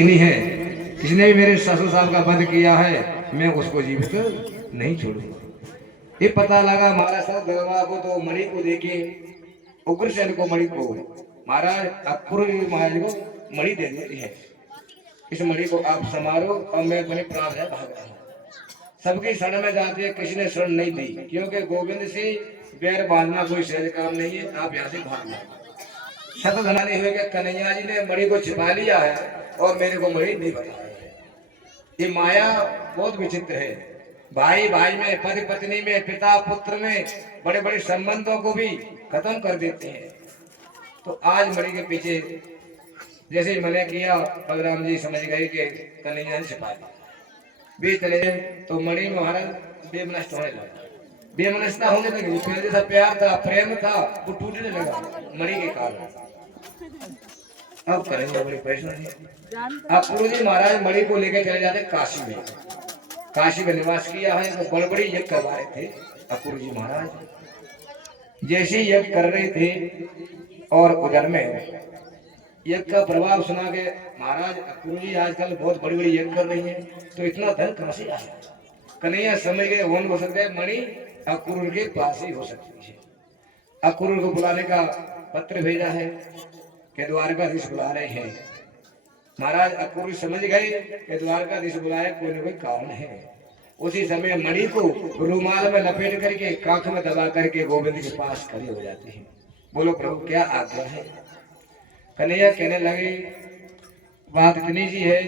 नहीं है। किसने भी मेरे ससुर साहब का वध किया है मैं उसको जीवित नहीं छोड़ूंगा। ये पता लगा महाराज साहब दरबार को तो मणि को देखे उग्रसेन को मणि को महाराज अक्रूर महाराज को मणि दे देती है। इस मणि को आप समारो और मैं अपने प्राण है भाग रहा हूँ। सबकी शरण में जाती है, किसी ने शरण नहीं दी क्योंकि गोविंद से बैर बांधना कोई सहज काम नहीं है। आप यहाँ से भाग लो। शत धनाने हुए कि कन्हैया जी ने मणि को छिपा लिया है और मेरे को मणि नहीं बताया है। ये माया बहुत विचित्र है। भाई भाई में, पति पत्नी में, पिता पुत्र में बड़े बड़े संबंधों को भी खत्म कर देते हैं। तो आज मणि के पीछे जैसे ही मैंने किया बलराम जी समझ गए कि कन्हैया ने छिपा दिया। बीच चले तो मणि में महाराज बेमनष्ट होने लगा। बेमनष्टता होने लगी। पहले जैसा प्यार था, प्रेम था, वो टूटने लगा मणि के कारण। अब करेंगे बड़ी परेशानी। अक्रूर जी महाराज मणि को लेकर चले जाते काशी में। काशी में निवास किया है तो बड़बड़ी यज्ञ करवा रहे थे अक्रूर जी महाराज। जैसे यज्ञ कर रहे थे और उधर में यज्ञ का प्रभाव सुना के महाराज अक्रूर जी आजकल बहुत बड़ी बड़ी यज्ञ कर रही है तो इतना धन कहां से आया। कन्हैया समझ गए वन हो सकता है मणि अक्रूर के पास ही हो सकती है। अक्रूर को बुलाने का पत्र भेजा है कि द्वारकाधीश बुला रहे हैं। महाराज अक्रूर समझ गए कि द्वारकाधीश बुलाया कोई न कोई कारण है। उसी समय मणि को रुमाल में लपेट करके काख में दबा करके गोविंद के पास खड़े हो जाते हैं। बोलो प्रभु क्या आज्ञा है। कन्हैया कहने लगे बात इतनी सी है,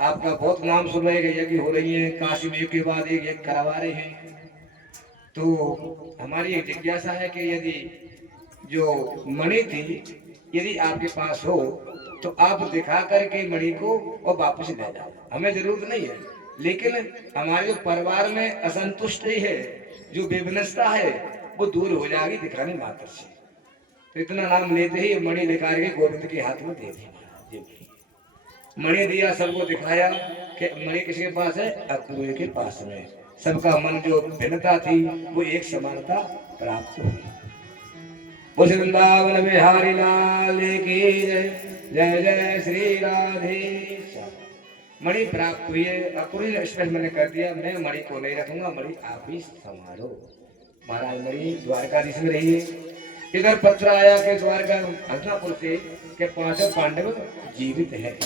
आपका बहुत नाम सुन रहे यज्ञ हो रही है, काशी में के बाद एक यज्ञ करवा रहे हैं। तो हमारी एक जिज्ञासा है कि यदि जो मणि थी यदि आपके पास हो तो आप दिखा करके मणि को और वापस ले जाओ। हमें जरूरत नहीं है, लेकिन हमारे जो परिवार में असंतुष्टि है, जो बेबनस्ता है, वो दूर हो जाएगी दिखाने मात्र से। तो इतना नाम लेते ही मणि निकाल के गोविंद के हाथ में दे दी। मणि दिया, सबको दिखाया कि मणि किसके पास है, अक्रूर के पास में। सबका मन जो भिन्नता थी वो एक समानता प्राप्त हुई। उस वृंदावन बिहारी लाल की जय, जय जय श्री राधे। मणि प्राप्त हुई है। अक्रूर ने स्पष्ट मैंने कर दिया मैं मणि को नहीं रखूंगा, मणि आप ही संभालो। महाराज मणि द्वारकाधीश में रही है। इधर पत्र आया कि द्वारका हस्तिनापुर से के 5 पांडव जीवित है।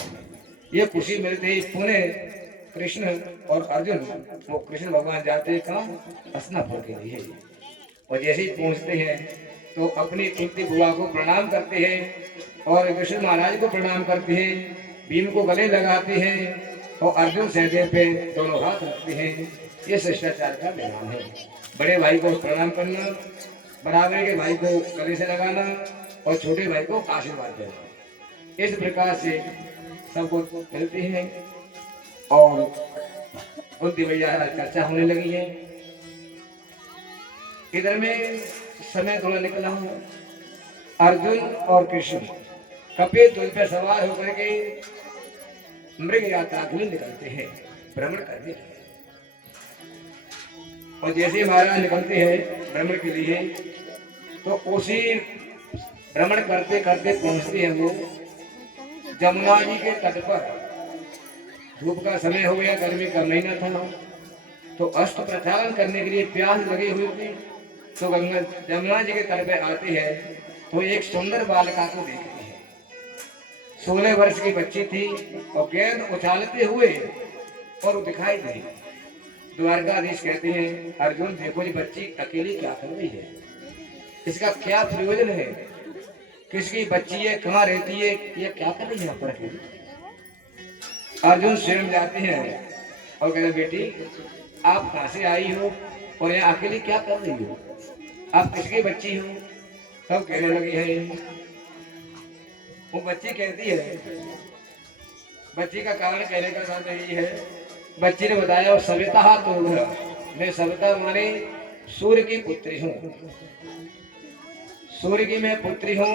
ये खुशी मिलते ही पुनः कृष्ण और अर्जुन वो कृष्ण भगवान जाते कहाँ, हस्तिनापुर के लिए। और जैसे ही पहुंचते हैं तो अपनी कुंती बुआ को प्रणाम करते हैं और कृष्ण महाराज को प्रणाम करते हैं, भीम को गले लगाते हैं और अर्जुन सहदेव पे दोनों हाथ रखते हैं। ये शिष्टाचार का विधान है। बड़े भाई को प्रणाम करना, बराबर के भाई को गले से लगाना और छोटे भाई को आशीर्वाद देना। इस प्रकार से सबको मिलते हैं और कुंती भैया चर्चा होने लगी है। इधर में समय थोड़ा निकला हूं। अर्जुन और कृष्ण कपिल ध्वज पर सवार होकर के मृग यात्रा के लिए निकलते हैं, भ्रमण करने के लिए। और जैसे महाराज निकलते हैं भ्रमण के लिए तो उसी भ्रमण करते करते पहुंचते हैं वो जमुना जी के तट पर। धूप का समय हो गया, गर्मी का महीना था तो अस्त प्रचालन करने के लिए प्यास लगे हुए थे। तो गंगा जमुना जी के तट पे आते हैं तो एक सुंदर बालिका को देखते हैं। 16 वर्ष की बच्ची थी और गेंद उछालते हुए और वो दिखाई दी। द्वारकाधीश कहते हैं अर्जुन देखो ये बच्ची अकेली क्या कर रही है, इसका क्या प्रयोजन है, किसकी बच्ची है, कहाँ रहती है, ये क्या कर रही है यहाँ पर अकेली। अर्जुन स्वयं जाते हैं और कहते बेटी आप कहाँ से आई हो और यहाँ अकेली क्या कर रही हो, आप किसकी बच्ची हो। तब कहने लगी है, वो बच्ची कहती है, बच्ची का कारण कहने का साथ यही है। बच्ची ने बताया सविता तो मैं सविता माने सूर्य की पुत्री हूँ, सूर्य की मैं पुत्री हूँ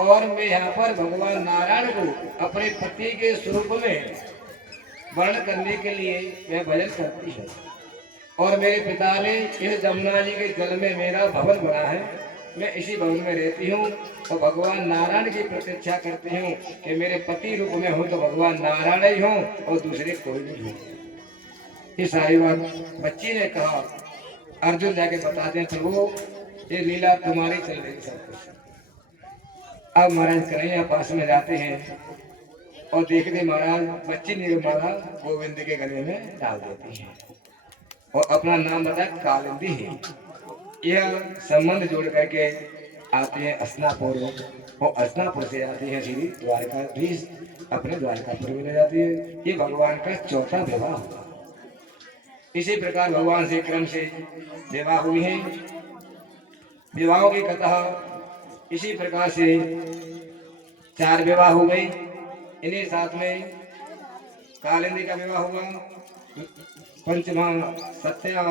और मैं यहाँ पर भगवान नारायण को अपने पति के स्वरूप में वर्ण करने के लिए मैं भजन करती हूँ। और मेरे पिता ने इस जमुना जी के जल में मेरा भवन बना है मैं इसी भवन में रहती हूँ तो भगवान नारायण की प्रतीक्षा करती हूँ कि मेरे पति रूप में हो तो भगवान नारायण ही हो और दूसरे कोई नहीं हो। ये सारी बात बच्ची ने कहा। अर्जुन जाके बताते हैं प्रभु ये लीला तुम्हारी चल रही सब कुछ। अब महाराज कन्हैया पास में जाते हैं और देखते महाराज बच्ची ने माला गोविंद के गले में डाल देती है और अपना नाम बता कालिंदी है। यह संबंध जोड़ करके आते हैं अस्नापुर और अस्नापुर से आते हैं श्री द्वारकाधीश अपने द्वारकापुर में ले जाती है। ये भगवान का चौथा विवाह हुआ। इसी प्रकार भगवान से क्रम से विवाह हुई है। विवाहों की कथा इसी प्रकार से 4 विवाह हो गए। इन्हीं साथ में कालिंदी का विवाह हुआ। पंचमा सत्या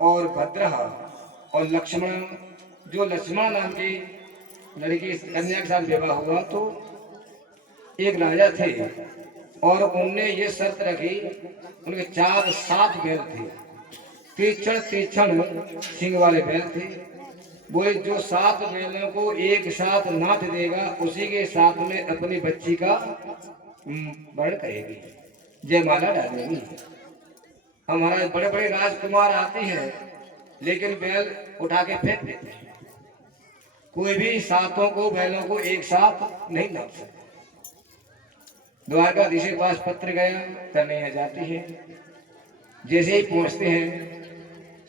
और भद्रा और लक्ष्मण, जो लक्ष्मण नाम की लड़की कन्या के साथ विवाह हुआ तो एक राजा थे और उनने ये शर्त रखी। उनके 7 बैल थे, तीक्ष्ण सिंह वाले बैल थे। वो जो 7 बैलों को एक साथ नाथ देगा उसी के साथ में अपनी बच्ची का वर्ण करेगी, जयमाला डालेगी। हमारा बड़े बड़े राजकुमार आते हैं लेकिन बैल उठा के फेंक देते हैं। कोई भी 7 को बैलों को एक साथ नहीं नाप सकता। द्वारकाधीश के पास पत्र गया, कन्हैया जाती है। जैसे ही पहुंचते हैं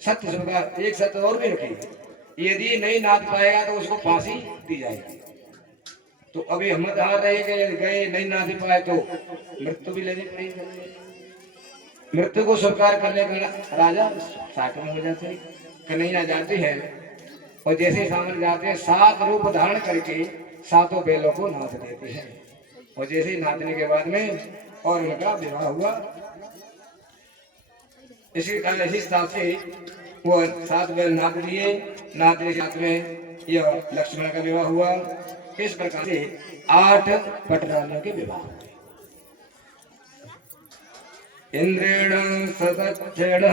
सत्य सुनता एक सत्य और भी रखी, यदि नहीं नाच पाएगा तो उसको फांसी दी जाएगी। तो अभी हम हार रहे गए नहीं नाच पाए तो मृत्यु भी लेनी पड़ेगी। मृत्यु को स्वीकार करने का राजा साठ में हो जाते। कन्हैया जाती है और जैसे सामने जाते हैं 7 रूप धारण करके 7 बैलों को नाच देते हैं और जैसे ही नाचने के बाद में और उनका विवाह हुआ। इसी कारण इसी हिसाब से वो 7 बैल नाच लिए। नाचने के साथ में यह लक्ष्मण का विवाह हुआ। इस प्रकार से 8 पटरानियों के विवाह हुए। इंद्रेण सदक्षेण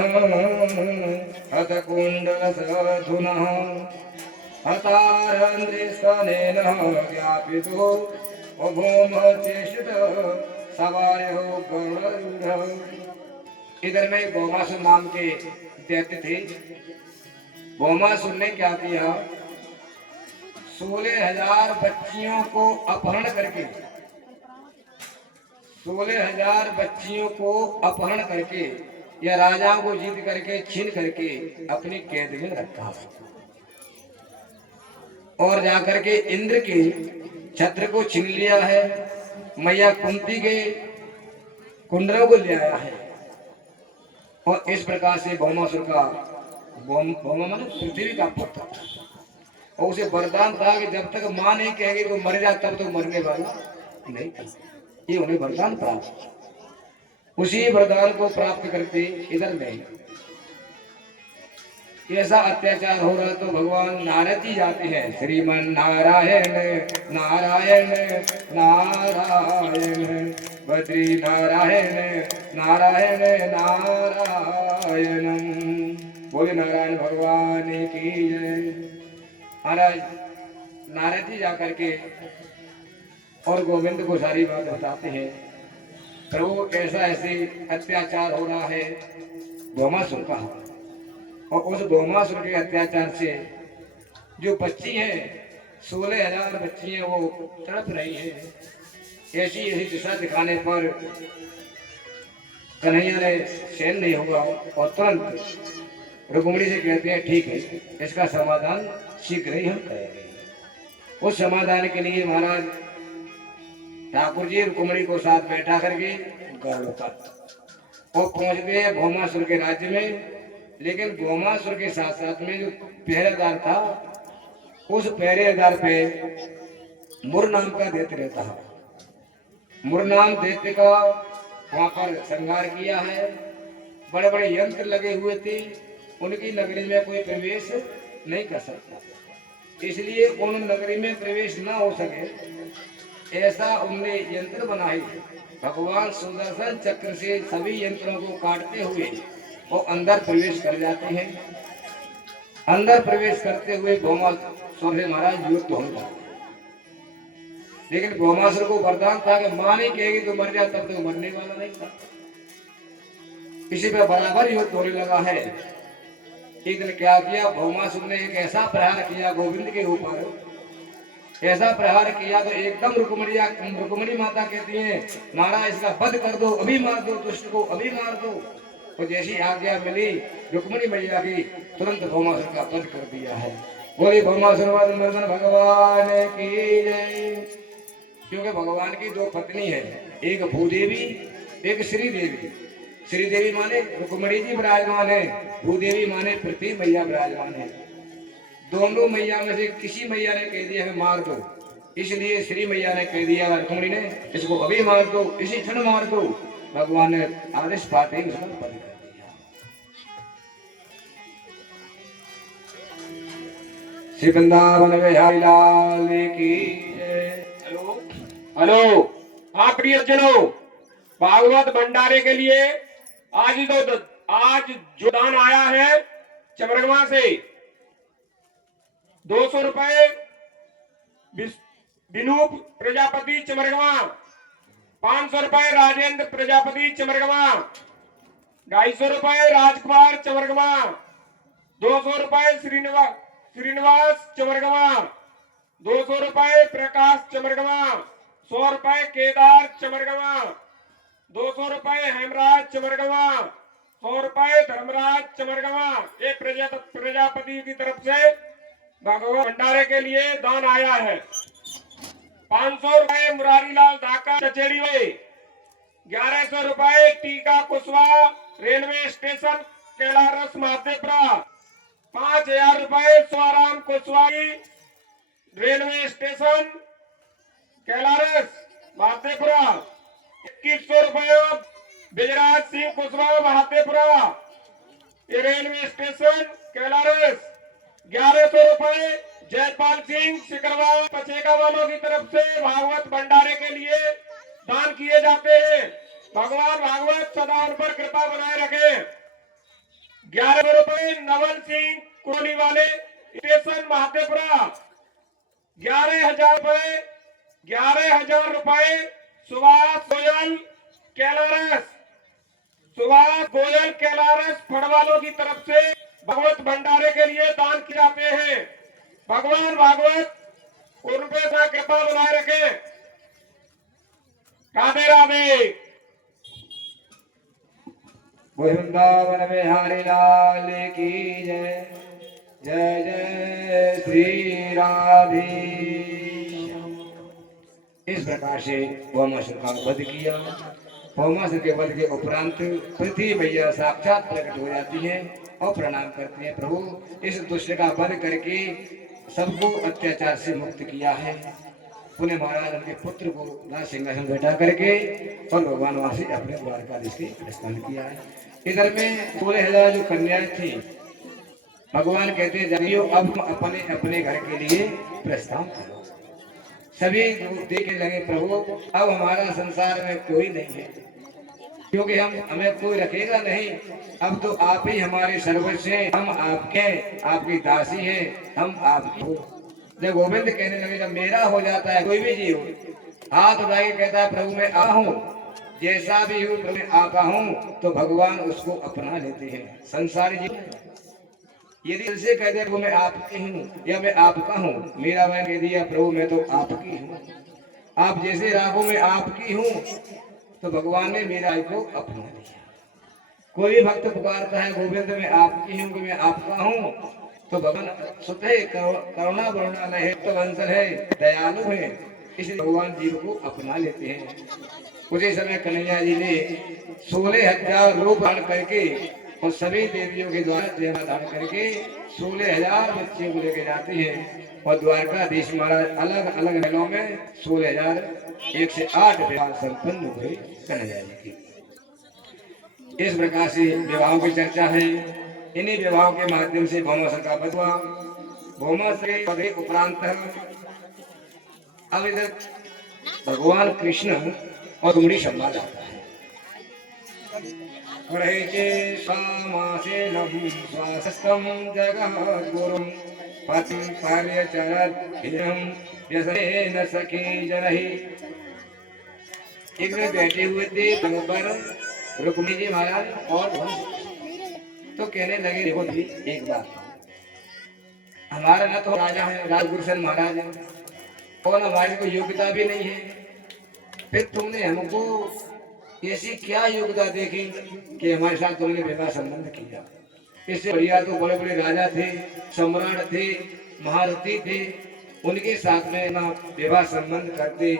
हत कुंडल सधुनः हतारंद्रिस्तनेन व्यापितो भूम चेष्ट सवार्यो गरुड़रूढ़। इधर में भौमासुर नाम के दैत्य थे। भौमासुर ने क्या किया, 16,000 बच्चियों को अपहरण करके 16,000 बच्चियों को अपहरण करके या राजाओं को जीत करके छीन करके अपनी कैद में रखा और जाकर के इंद्र के छत्र को छीन लिया है। मैया कुंती के कुंडलों को ले आया है और इस प्रकार से भौमासुर का भौमा माने पृथ्वी का पुत्र और उसे वरदान था कि जब तक मां नहीं कहेगी तो मर जा, तब तो मरने वाला नहीं था। ये उन्हें वरदान प्राप्त। उसी वरदान को प्राप्त करते इधर में ऐसा अत्याचार हो रहा तो भगवान नारद जी जाते हैं। श्रीमन नारायण नारायण नारायण बद्री नारायण नारायण नारायण। बोले नारायण भगवान की जय। महाराज नारद जी जाकर के और गोविंद को सारी बात बताते हैं। प्रभु ऐसा ऐसे अत्याचार हो रहा है भौमासुर का, और उस भौमासुर के अत्याचार से जो बच्ची हैं 16,000 बच्ची हैं वो तड़प रही है। ऐसी ऐसी दिशा दिखाने पर कन्हैया ने सहन नहीं होगा और तुरंत रुक्मिणी से कहते हैं ठीक है इसका समाधान शीघ्र ही हम करेंगे। उस समाधान के लिए महाराज ठाकुर जी रुक्मिणी को साथ बैठा करके गरुड़ पर और पहुंचते हैं भौमासुर के राज्य में। लेकिन भौमासुर के साथ साथ में जो पहरेदार था उस पहरेदार पे मुर नाम का दैत्य रहता है। मुर नाम दैत्य का वहां पर श्रृंगार किया है। बड़े बड़े यंत्र लगे हुए थे, उनकी नगरी में कोई प्रवेश नहीं कर सकता, इसलिए उन नगरी में प्रवेश न हो सके ऐसा उनने यंत्र बनाए। भगवान सुदर्शन चक्र से सभी यंत्रों को काटते हुए वो अंदर प्रवेश कर जाते हैं। अंदर प्रवेश करते हुए भौमासुर से महाराज युद्ध होने लगा। लेकिन भौमासुर को वरदान था कि मां नहीं कहेगी तो मर जा, तब तो मरने वाला नहीं था। इसी पे बराबर युद्ध होने लगा है। एक दिन क्या किया, भौमासुर ने एक ऐसा प्रहार किया गोविंद के ऊपर, ऐसा प्रहार किया तो एकदम रुक्मणी माता कहती है महाराज इसका वध कर दो, अभी मार दो, दुष्ट को अभी मार दो। तो जैसी आज्ञा मिली रुक्मणी मैया की, तुरंत भौमासुर का वध कर दिया है। बोली भौमासुर मर्दन भगवान की जय। क्योंकि भगवान की दो पत्नी है, एक भूदेवी एक श्री देवी। श्री देवी माने रुक्मणी जी विराजमान है, भूदेवी माने पृथ्वी मैया विराजमान है। दोनों मैया में से किसी मैया ने कह दिया है मार दो, इसलिए श्री मैया ने कह दिया रुक्मणी ने इसको अभी मार दो, इसी क्षण मार दो। भगवान ने आदेश पाते ही उसका वध कर दिया। श्री वृंदावन बिहारी लाल की जय। हेलो हेलो, हाँ प्रियजनों, भागवत भंडारे के लिए आज जो दान आया है चमरगवा से 200 रुपए विनूप प्रजापति चमरगवा, 500 रुपए राजेंद्र प्रजापति चमरगवा, 250 रुपए राजकुमार चमरगवा, 200 रुपए श्रीनिवास चमरगवा, 200 रुपए प्रकाश चमरगवा, 100 रुपए केदार चमरगवा, 200 रुपए हेमराज चमरगवा, 100 रुपए धर्मराज चमरगवा। ये प्रजापति की तरफ से भगवत भंडारे के लिए दान आया है। 500 रुपए मुरारीलाल धाका चचेड़ी में, 1100 रुपए टीका कुशवाहा रेलवे स्टेशन कैलारस महादेवपुरा, 5000 रुपए स्वाराम कुशवाही रेलवे स्टेशन कैलारस महादेवपुरा, 2100 रुपए बिजराज सिंह कुशवाहा महादेवपुरा रेलवे स्टेशन कैलारस, 1100 रुपए जयपाल सिंह सिकरवाल पचेगा वालों की तरफ से भागवत भंडारे के लिए दान किए जाते हैं। भगवान भागवत सदा उन पर कृपा बनाए रखे। 1100 रुपए नवल सिंह कोहली वाले स्टेशन महादेवपुरा, 11,000 रुपए सुभाष गोयल कैलारस फड़वालों की तरफ से भगवत भंडारे के लिए दान किए जाते हैं। भगवान भागवत उन पर कृपा बनाए रखे। राधे राधे। वृंदावन बिहारी लाल की जय। जय जय श्री राधे। इस प्रकार से भौमासुर का वध किया। भौमासुर के वध के उपरांत पृथ्वी मैया साक्षात प्रकट हो जाती है और प्रणाम करती है, प्रभु इस दुष्ट का वध करके सबको अत्याचार से मुक्त किया है। पुण्य महाराज उनके पुत्र को राज सिंहासन बैठा करके और भगवान वहां से अपने द्वारकाधीश के प्रस्थान किया है। इधर में 16,000 जो कन्याएं थी, भगवान कहते हैं जाइयो अब अपने अपने घर के लिए प्रस्थान करो। सभी देखे लगे प्रभु अब हमारा संसार में कोई नहीं है, क्योंकि हमें कोई रखेगा नहीं। अब तो आप ही हमारे सर्वस्व हैं, हम आपके आपकी दासी हैं, हम आपकी हो। जब गोविंद कहने लगे जब मेरा हो जाता है कोई भी जीव हाथ उठा के कहता है प्रभु मैं आ हूँ, जैसा भी हूँ प्रभु मैं आपका हूँ, तो भगवान उसको अपना लेते हैं। संसारी जीव यदि उनसे कह दे प्रभु मैं आपकी हूँ या मैं आपका हूँ, मेरा मैं कह दिया प्रभु मैं तो आपकी हूँ, आप जैसे रागो में आपकी हूँ, तो भगवान ने मीरा को अपना लिया। कोई भक्त पुकारता है गोविंद मैं आपकी हूँ, मैं आपका हूँ, तो भगवान स्वतः करुणा वरुणा है, तो वंशल है, दयालु है, इसलिए भगवान जीव को अपना लेते हैं। उसी समय कन्हैया जी ने 16,000 रूप धारण करके और सभी देवियों के द्वारा देवा धारण करके 16,000 बच्चे को लेके जाते हैं और द्वारकाधीश महाराज अलग अलग महलों में 16,108 विवाह संपन्न हुए कन्हैया जी की। इस प्रकार से विवाहों की चर्चा है। इन्हीं विवाहों के माध्यम से भौमासुर का वध हुआ। भौमासुर के वध के उपरांत अब इधर भगवान कृष्ण और रुक्मिणी संवाद आता है। गृहीते सामासेनं स्वास्थं जगद्गुरुं पतिं कार्यचरत् हिरं व्यसनेन सखी जनहि। एक दिन बैठे हुए थे वहां पर रुक्मिणी जी महाराज और तो कहने लगे देखो भी एक बात, हमारा न तो राजा है राजगुरुसन महाराज है और हमारी कोई योग्यता भी नहीं है, फिर तुमने हमको ऐसी क्या योग्यता देखी कि हमारे साथ तुमने विवाह संबंध किया। इससे बढ़िया तो बड़े बड़े राजा थे, सम्राट थे, महारथी थे, उनके साथ में ना विवाह संबंध करते।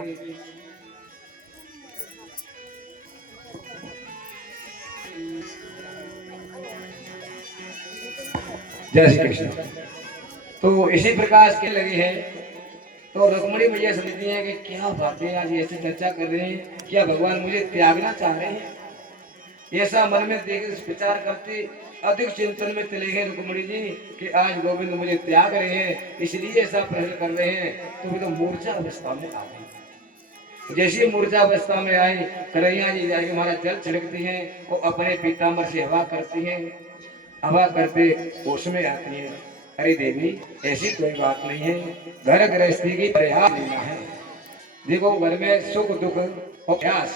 जय श्री कृष्ण। तो इसी प्रकार के लगे हैं। तो रुक्मिणी भैया समझती हैं कि क्या बातें आज ऐसी चर्चा कर रहे हैं, क्या भगवान मुझे त्यागना चाह रहे हैं। ऐसा मन में देख विचार करते अधिक चिंतन में चले गए रुक्मिणी जी कि आज गोविंद मुझे त्याग रहे हैं, इसलिए ऐसा प्रश्न कर रहे हैं। तो वे तो मूर्छा अवस्था में आ गई। जैसी मूर्छा अवस्था में आई, कन्हैया जी जाके हमारा जल छिड़कती हैं और अपने पीताम्बर से हवा करती हैं, हवा करते होश में आती है। अरे देवी ऐसी कोई बात नहीं है, घर गृहस्थी की प्रयास लेना है। देखो घर में सुख दुख और प्रयास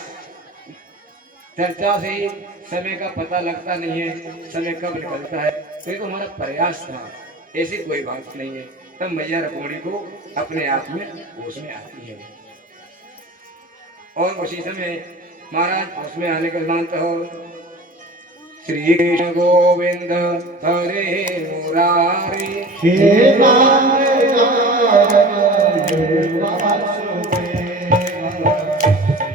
चर्चा से ही समय का पता लगता नहीं है, समय कब निकलता है। तो ये तो हमारा प्रयास था, ऐसी कोई बात नहीं है। तब मैया रुक्मिणी को अपने आप में होश में आती है और उसी समय महाराज होश में आने के मानते हो श्री कृष्ण गोविंद हरे मुरारी हे राम हरे वासुदेव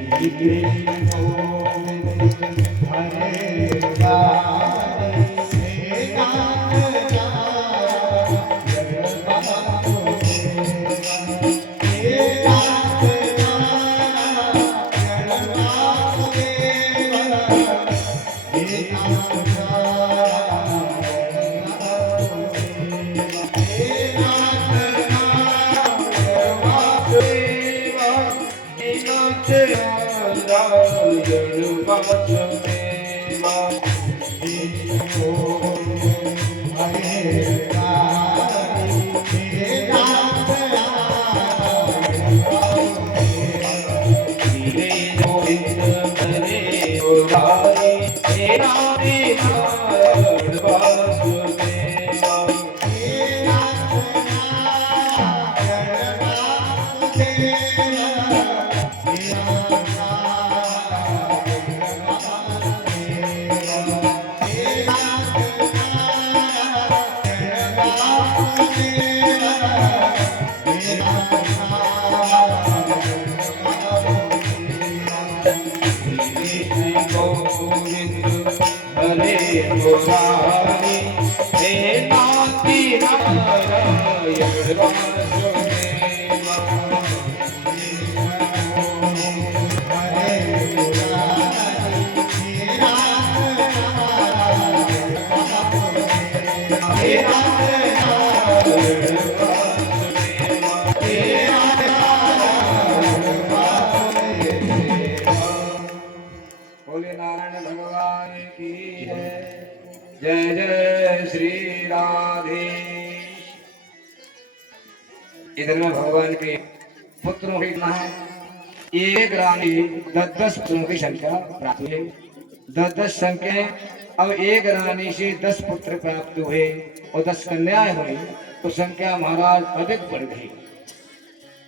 श्री कृष्ण गोविंद हरे मुरारी हे राम हरे वासुदेव हे राम बोले नारायण भगवान की जय जय श्री राधे। इधर में भगवान के पुत्रों की एक रानी 10 पुत्रों की संख्या प्राप्त हुई, 10 संख्या। अब एक रानी से 10 पुत्र प्राप्त हुए और 10 कन्याएं हुई, तो संख्या महाराज अधिक बढ़ गई।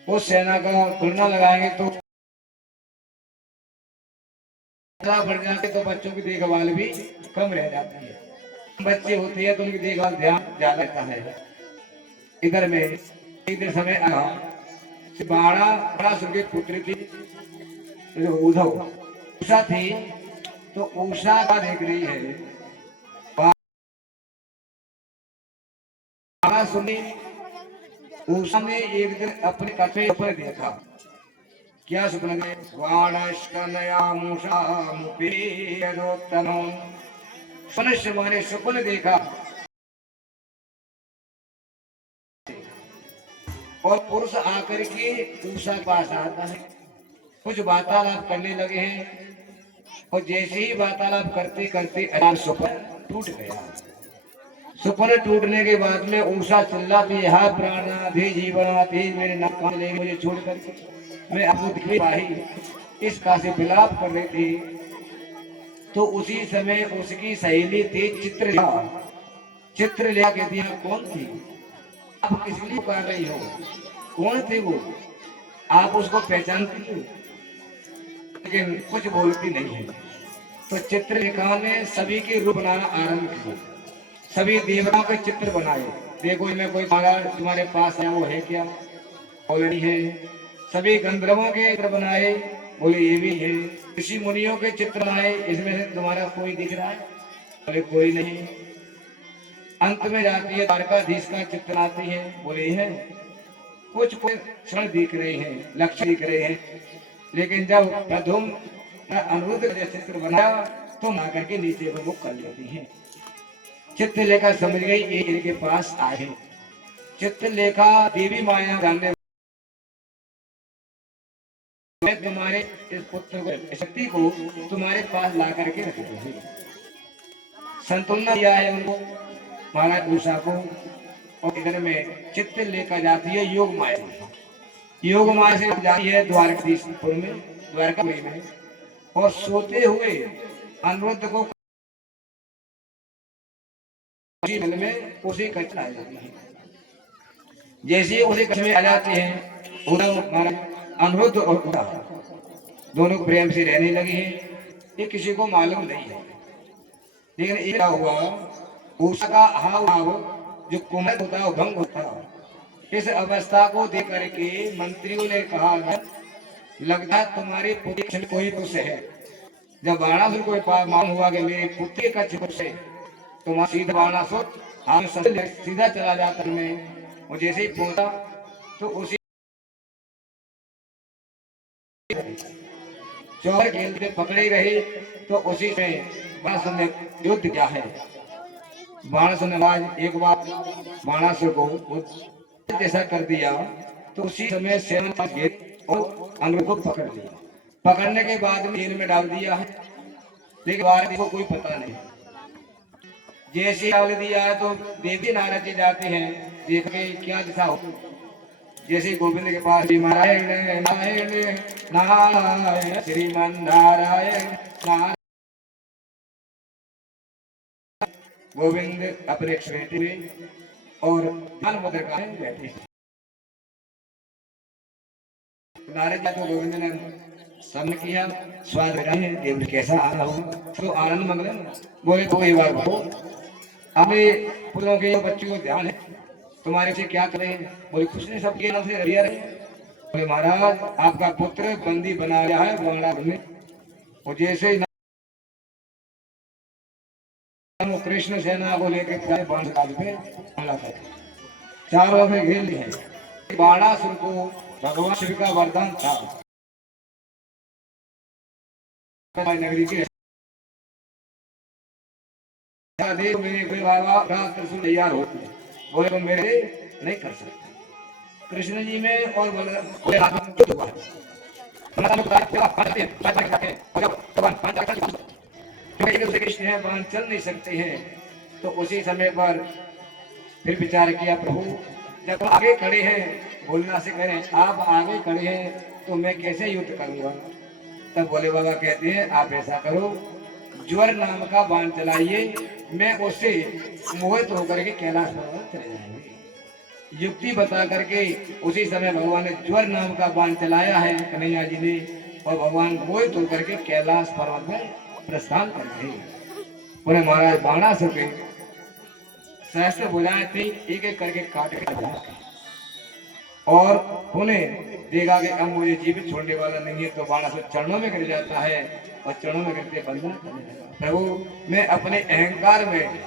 उस सेना का तुलना लगाएंगे तो बढ़ जाते तो बच्चों की देखभाल भी कम रह जाती है। बच्चे होते हैं तो उनकी देखभाल ध्यान ज्यादा रहता है। इधर में एक दिन समय आया, बड़ा सुर की पुत्री थी उद्धव, उषा थी। तो उषा का देख रही है, सुनी उषा ने एक दिन अपने कटे पर देखा। क्या सुपन मनुष्य माने सुपन देखा और पुरुष आकर के उषा के पास आता है, कुछ वार्तालाप करने लगे हैं। और जैसे ही वार्तालाप करते करते अचानक स्वप्न टूट गया। स्वप्न टूटने के बाद में उषा चिल्लाती, हा प्राणाधि जीवनाधि, मेरे नाक कान ले मुझे छोड़ करके मैं आपको दिख नहीं पाई, इस का से विलाप कर रही थी। तो उसी समय उसकी सहेली थी चित्रलेखा कहती है, कौन थी आप, किस लिए पुकार रही हो, कौन थे वो, आप उसको पहचानती हो? लेकिन कुछ बोलती नहीं है। तो चित्रलेखा ने सभी के रूप बनाना आरंभ किया, सभी देवताओं के चित्र बनाए। देखो इनमें कोई तुम्हारे पास है, वो है क्या, बोले नहीं है। सभी गंधर्वों के चित्र बनाए, बोले ये भी है। ऋषि मुनियों के चित्र बनाए, इसमें से तुम्हारा कोई दिख रहा है, बोले कोई नहीं। अंत में जाती है द्वारकाधीश का चित्र आती है, बोले है। कुछ क्षण दिख रहे हैं, लक्ष्य दिख रहे हैं। लेकिन जब प्रथम अनिरुद्ध का चित्र बनाया तो ना करके नीचे को मुख कर लेती है। चित्रलेखा समझ गई ये इनके पास आए। चित्रलेखा देवी माया जानने, मैं तुम्हारे इस पुत्र को, शक्ति को तुम्हारे पास ला करके रख दूंगी। संतुलन दिया है उनको, महाराज उषा को। और इधर में चित्रलेखा जाती है योग माया, योग माया से जाती है द्वारकाधीशपुर में, द्वारकापुरी में। और सोते हुए अनिरुद्ध को में उसी कच्छ आ जाती है। जैसे उसी कच्छ में आ जाते हैं, उद्धव महाराज अनिरुद्ध और उषा दोनों प्रेम से रहने लगे हैं। ये किसी को मालूम नहीं है। लेकिन एक हुआ, उषा का हाव भाव जो कुमार होता है भंग होता। इस अवस्था को देख करके मंत्रियों ने कहा, लगता तुम्हारे पुत्र में कोई कुछ है। जब बाणासुर को मालूम हुआ कि मेरे पुत्र का कुछ है, तो वहां सीधा बाणासुर हम सीधा चला जाता में। और जैसे ही पहुंचा तो उसी चौर खेलते पकड़े ही रहे। तो उसी में बाणासुर ने युद्ध किया है। बाणासुर ने आज एक बार बाणासुर को जैसा कर दिया, तो उसी समय सेना और अनिरुद्ध को पकड़ लिया। पकड़ने के बाद में जेल में डाल दिया है, लेकिन बाहर को कोई पता नहीं। जैसे डाल दिया तो देवी नारद जी जाते हैं, देख के क्या दिशा हो। जैसे गोविंद के पास नारायण नारायण नारायण श्रीमन नारायण नारायण, गोविंद अपने बैठे हुए और ध्यान मुद्रा में बैठे। नारद जी को गोविंद ने समझ किया, स्वाद है देव कैसा आ रहा होगा, तो आनंद मंगल बोले तो एक बार अपने पुत्रों के बच्चों को ध्यान है, तुम्हारे से क्या करें? बोले कुछ नहीं, सबके नाम से रहिया रहे। बोले महाराज आपका पुत्र बंदी बना गया है बाड़ा में। और जैसे कृष्ण सेना को लेकर बाण पे हमला कर, चारों में घेर लिए हैं। बाणासुर को भगवान शिव का वरदान था, नगरी के मेरे बाबा त्रिशूल तैयार होते हैं। बोले तो मेरे नहीं कर सकते। कृष्ण जी में और कृष्ण है, बाण चल नहीं सकते हैं। तो उसी समय पर फिर विचार किया, प्रभु जब आगे खड़े हैं बोलना से करें, आप आगे खड़े हैं तो मैं कैसे युद्ध करूंगा। तब बोले बाबा कहते हैं आप ऐसा करो, ज्वर नाम का बाण चलाइए, मैं उससे मोहित होकर के कैलाश पर्वत चले जाएंगे। युक्ति बता करके उसी समय भगवान ने ज्वर नाम का बाण चलाया है कन्हैया जी ने, और भगवान मोहित होकर के कैलाश पर्वत में प्रस्थान कर गए। बोले महाराज बाणासुर के सहस्त्र बुलाए थे, एक एक करके काट के और उन्हें देखा कि अब मुझे जीवित छोड़ने वाला नहीं है। तो बाणासुर चरणों में गिर जाता है और चरणों में गिरते वंदना करने लगा, प्रभु मैं अपने अहंकार में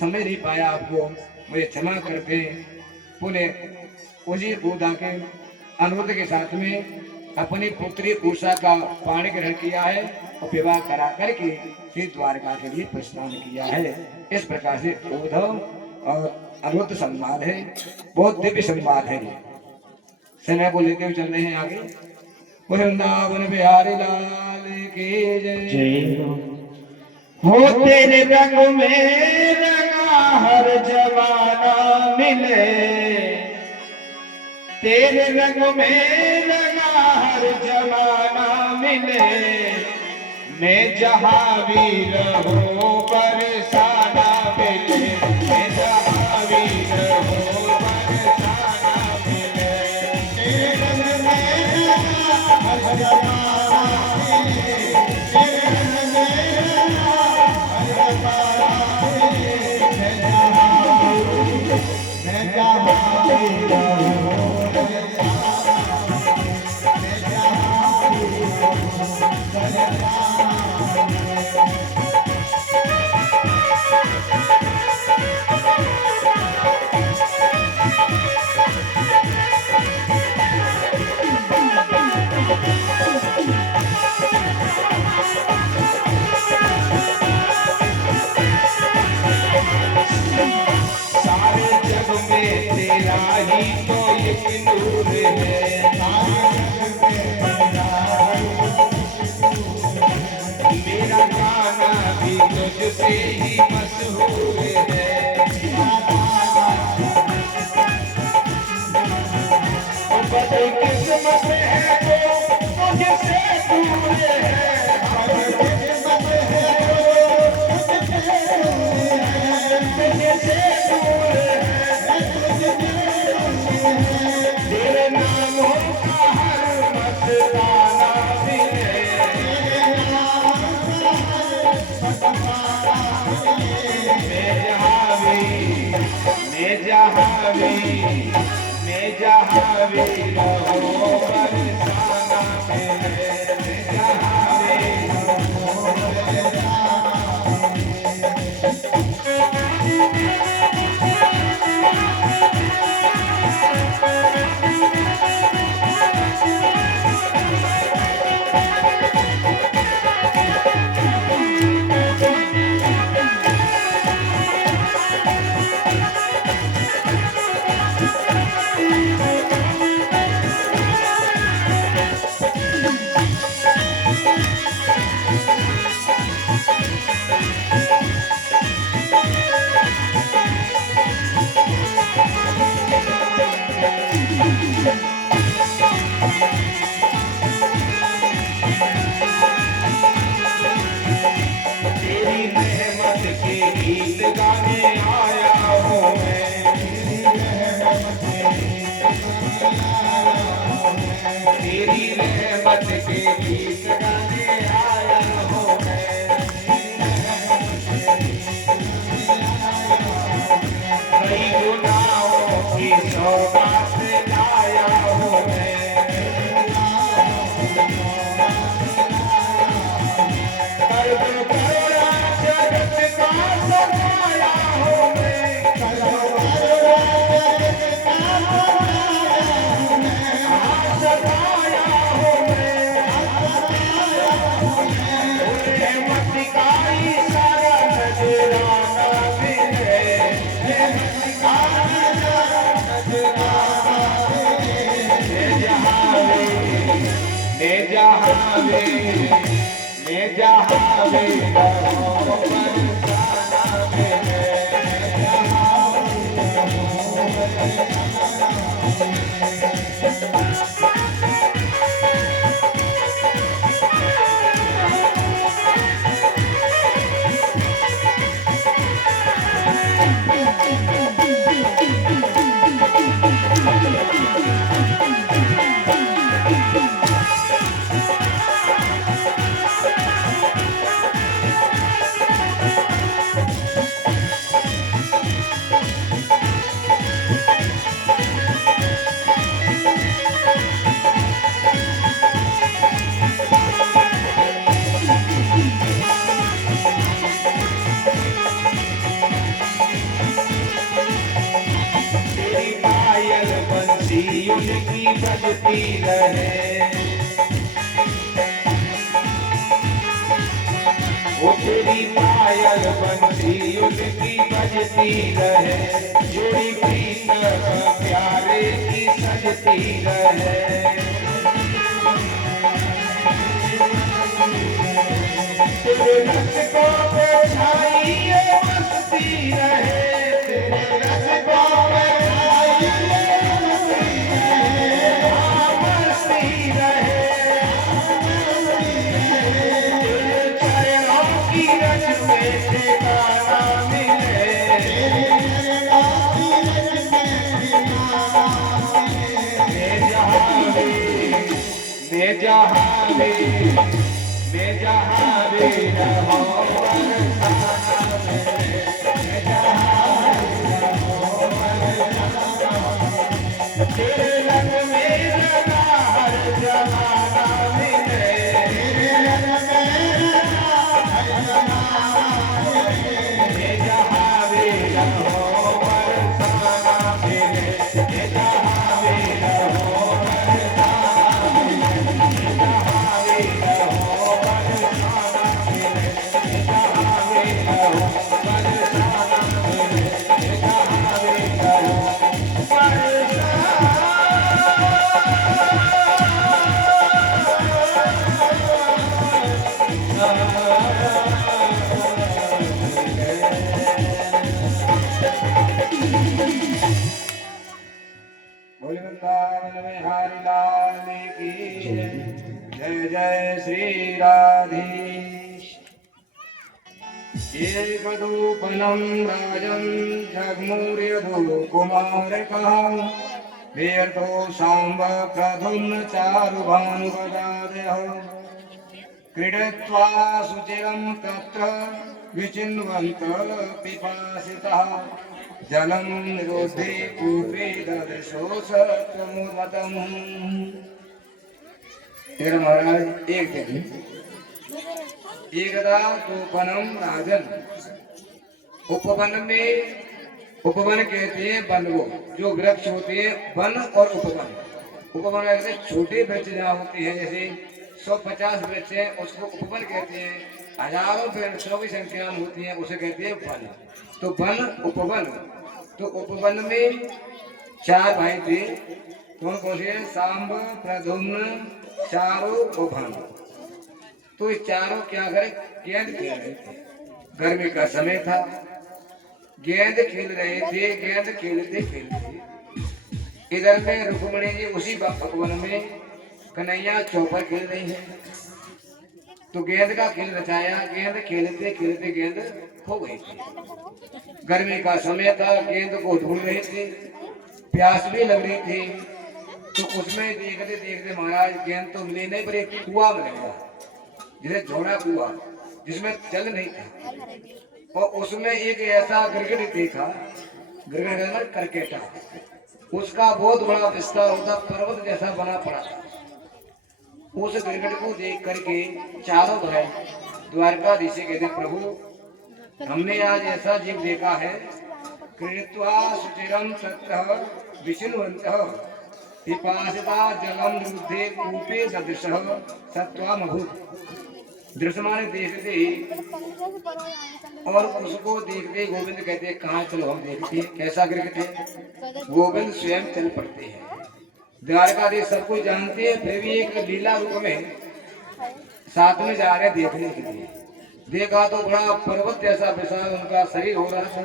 समझ नहीं पाया आपको, मुझे क्षमा करते। पुनः उसी उदा के अनिरुद्ध के साथ में अपनी पुत्री उषा का पाणी ग्रहण किया है और विवाह करा करके श्री द्वारका के लिए प्रस्थान किया है। इस प्रकार से उद्धव और अनिरुद्ध संवाद है, बहुत दिव्य संवाद है। सेना को लेकर चल रहे हैं आगे। वृंदावन बिहारी लाल की जय। जय हो तेरे रंग में रंगा हर जमाना मिले, तेरे रंग में रंगा हर जमाना मिले, मैं जहाँ भी रहूं बरसाना मिले, मैं जहाँ भी रहूं बरसाना मिले, तेरे रंग में रंगा हर जमाना मिले, तेरे रंग में रंगा हर जमाना मिले, मैं जहाँ भी रहूं सारे जग में तेरा ही तो एक नूर है, मेरा गाना भी तुझसे ही मशहूर है, बदकिस्मत है वो तुझसे दूर है, बदकिस्मत है वो तुझसे दूर है, तेरे नामों का हर मस्ताना मिले, मैं जहाँ भी रहूं बरसाना मिले, मैं जहाँ भी रहूं बरसाना तेरी रहमत के गीत गाने आया हूँ मैं, तेरी रहमत के गीत गाने आया हूँ मैं, कई गुनाहों की सौगात लाया हूँ मैं, जगत का सताया हूँ मैं, सताया हूँ मैं, रहमत का इशारा नजराना मिले, रहमत का इशारा नजराना मिले, मैं जहाँ भी रहूं बरसाना मिले, उनकी बजती रहे, वो तेरी पायल बंसी उनकी बजती रहे, जोड़ी प्रीत प्यारे की सजती रहे। तेरे रस्कों पे छाई ये मस्ती रहे, तेरे रस्कों पे छाई ये मस्ती रहे, तेरे चरणों की रज में ठिकाना मिले, मैं जहाँ भी रहो बरसाना मिले, मैं जहाँ तेरे रंग में रंगा हर जमाना मिले, तेरे रंग में रंगा हर जमाना मिले, मैं जहाँ भी रहो बरसाना मिले, मैं जहाँ भी रहो बरसाना मिले, मैं जहाँ भी रहो बरसाना मिले, मैं जहाँ भी रहो बरसाना मिले, मैं जहाँ भी रहो बोल वृंदावन में हरि लाल की जय जय श्री राधेश। एकदूपनं राजं जग्मुर्यधो कुमारकः वीरतो साम्ब प्रधुम्न चारुभानुपदादयः क्रीडित्वा सुचिरं तत्र विचिन्वन्तः पिपासितः जलं निरोधे कूपे ददर्शो सत्वमुद्गतम्। तेरा महाराज एक दिन एकदा उपवनम राजन, उपवन में, उपवन कहते हैं वन को, जो वृक्ष होते हैं वन और उपवन। उपवन कहते हैं छोटे वृक्ष जहाँ होते हैं, जैसे 150 वृक्ष हैं उसको उपवन कहते हैं, हजारों वृक्षों की संख्या होती है उसे कहते हैं वन। तो वन उपवन, तो उपवन में 4 भाई थे, कौन कौन से? सांब, प्रद्युम्न, चारो और भानु। तो ये चारों क्या करे? गेंद खेल रहे थे। गर्मी का समय था, गेंद खेल रहे थे, गेंद खेलते खेलते इधर में रुक्मणी जी उसी भवन में कन्हैया चौपर खेल रही है। तो गेंद का खेल रचाया, गेंद खेलते खेलते गेंद खो गई थी। गर्मी का समय था, गेंद को ढूंढ रहे थे, प्यास भी लग रही थी। तो उसमें देखते देखते महाराज गेंद तो मिली नहीं, पर एक कुआं मिल गया, जिसे झोड़ा कुआं, जिसमें जल नहीं था। और उसमें एक ऐसा गिरगिट देखा, गिरगिट करकेटा, उसका बहुत बड़ा विस्तार होता, पर्वत जैसा बना पड़ा था। उस गिरगिट को देख करके चारों भाई द्वारकाधीश से कहते, प्रभु हमने आज ऐसा जीव देखा है, क्रीडित्वा सुचिरं तत्रः विचिन्वन्तः पिपासिता जलम निरुद्धे कूपे सदृशः सत्त्वमभूत्। दृश्यमान देखते और उसको देखते गोविंद कहते कहाँ चलो हम देखते हैं कैसा गिरगिट है। गोविंद स्वयं चल पड़ते हैं। द्वारकाधीश सब कुछ जानते हैं, फिर भी एक लीला रूप में साथ में जा रहे देखने के लिए। देखा तो बड़ा पर्वत जैसा विशाल उनका शरीर हो रहा था।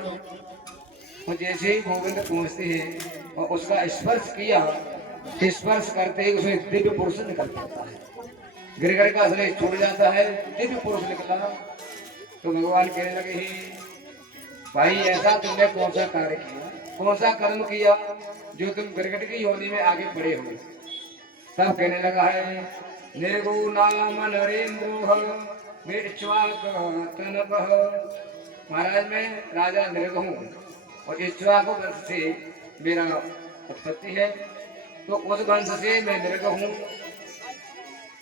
और जैसे ही गोविंद पहुंचते हैं और उसका स्पर्श किया, स्पर्श करते ही उसमें दिव्य पुरुष निकल पड़ता है। गिरगिट का शरीर छूट जाता है, दिव्य पुरुष निकला। तो भगवान कहने लगे, ही भाई ऐसा तुमने कौन सा कार्य किया, कौन सा कर्म किया जो तुम गिरगिट की योनि में आगे बढ़े हो। तब कहने लगा है, निर्गो नाम नरेंद्रो तनपः। महाराज मैं राजा नृग हूँ और इक्ष्वाकु वंश से मेरा उत्पत्ति है। तो उस वंश से मैं नृग हूँ।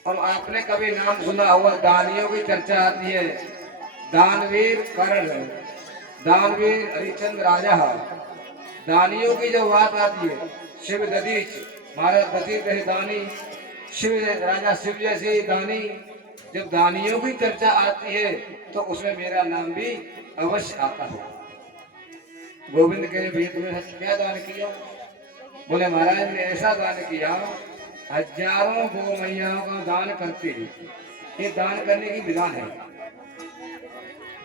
और आपने कभी नाम सुना हुआ, दानियों की चर्चा आती है, दानवीर कर्ण, दानवीर हरिश्चंद्र राजा। दानियों की जब बात आती है, शिव दधीच, महाराज दधीच है दानी, शिव राजा शिव जैसे दानी। जब दानियों की चर्चा आती है तो उसमें मेरा नाम भी अवश्य आता है। गोविंद कहे, भैया तुमने क्या दान किया? बोले महाराज ने ऐसा दान किया, हजारों गौ मैयाओं का दान करते हैं। ये दान करने की विधान है।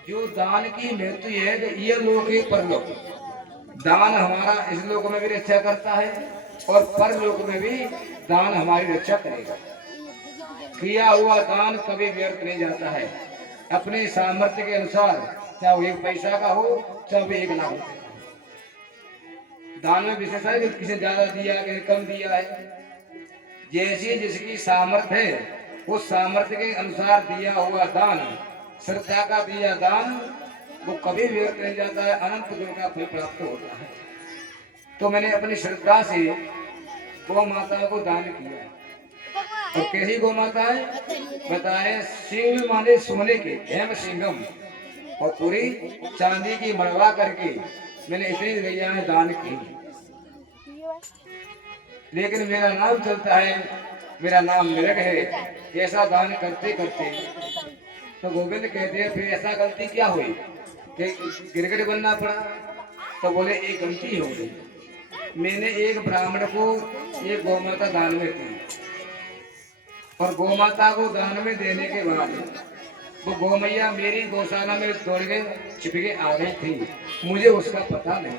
जो दान की महत्व है कि ये लोक ही परलोक। दान हमारा इस लोक में भी रक्षा करता है और परलोक में भी दान हमारी रक्षा करेगा। किया हुआ दान कभी व्यर्थ नहीं जाता है। अपने सामर्थ्य के अनुसार, चाहे वो 1 पैसा का हो, चाहे वो 1 लाख रुपए का हो। दान में विशेष है कि किसी ज्यादा दिया, किसी कम दिया है। जैसी जिसकी सामर्थ्य है, उस सामर्थ्य के अनुसार दिया हुआ दान, श्रद्धा का दिया दान, वो कभी व्यर्थ नहीं जाता है, अनंत गुण का फल प्राप्त होता है। तो मैंने अपनी श्रद्धा से गौ माता को दान किया। और कैसी गौ माता है बताए? सिंह माने सोने के, हेम सिंगम, और पूरी चांदी की मड़वा करके मैंने इतनी गैया दान की। लेकिन मेरा नाम चलता है, मेरा नाम नरक है। ऐसा दान करते करते तो गोविंद कहते हैं फिर ऐसा गलती क्या हुई कि गिरगिट बनना पड़ा? तो बोले एक गलती हो गई। मैंने एक ब्राह्मण को एक गौ माता दान में दी, और गौ माता को दान में देने के बाद वो गौ मैया मेरी गौशाला में दौड़ के छिप के आ गई थी। मुझे उसका पता नहीं,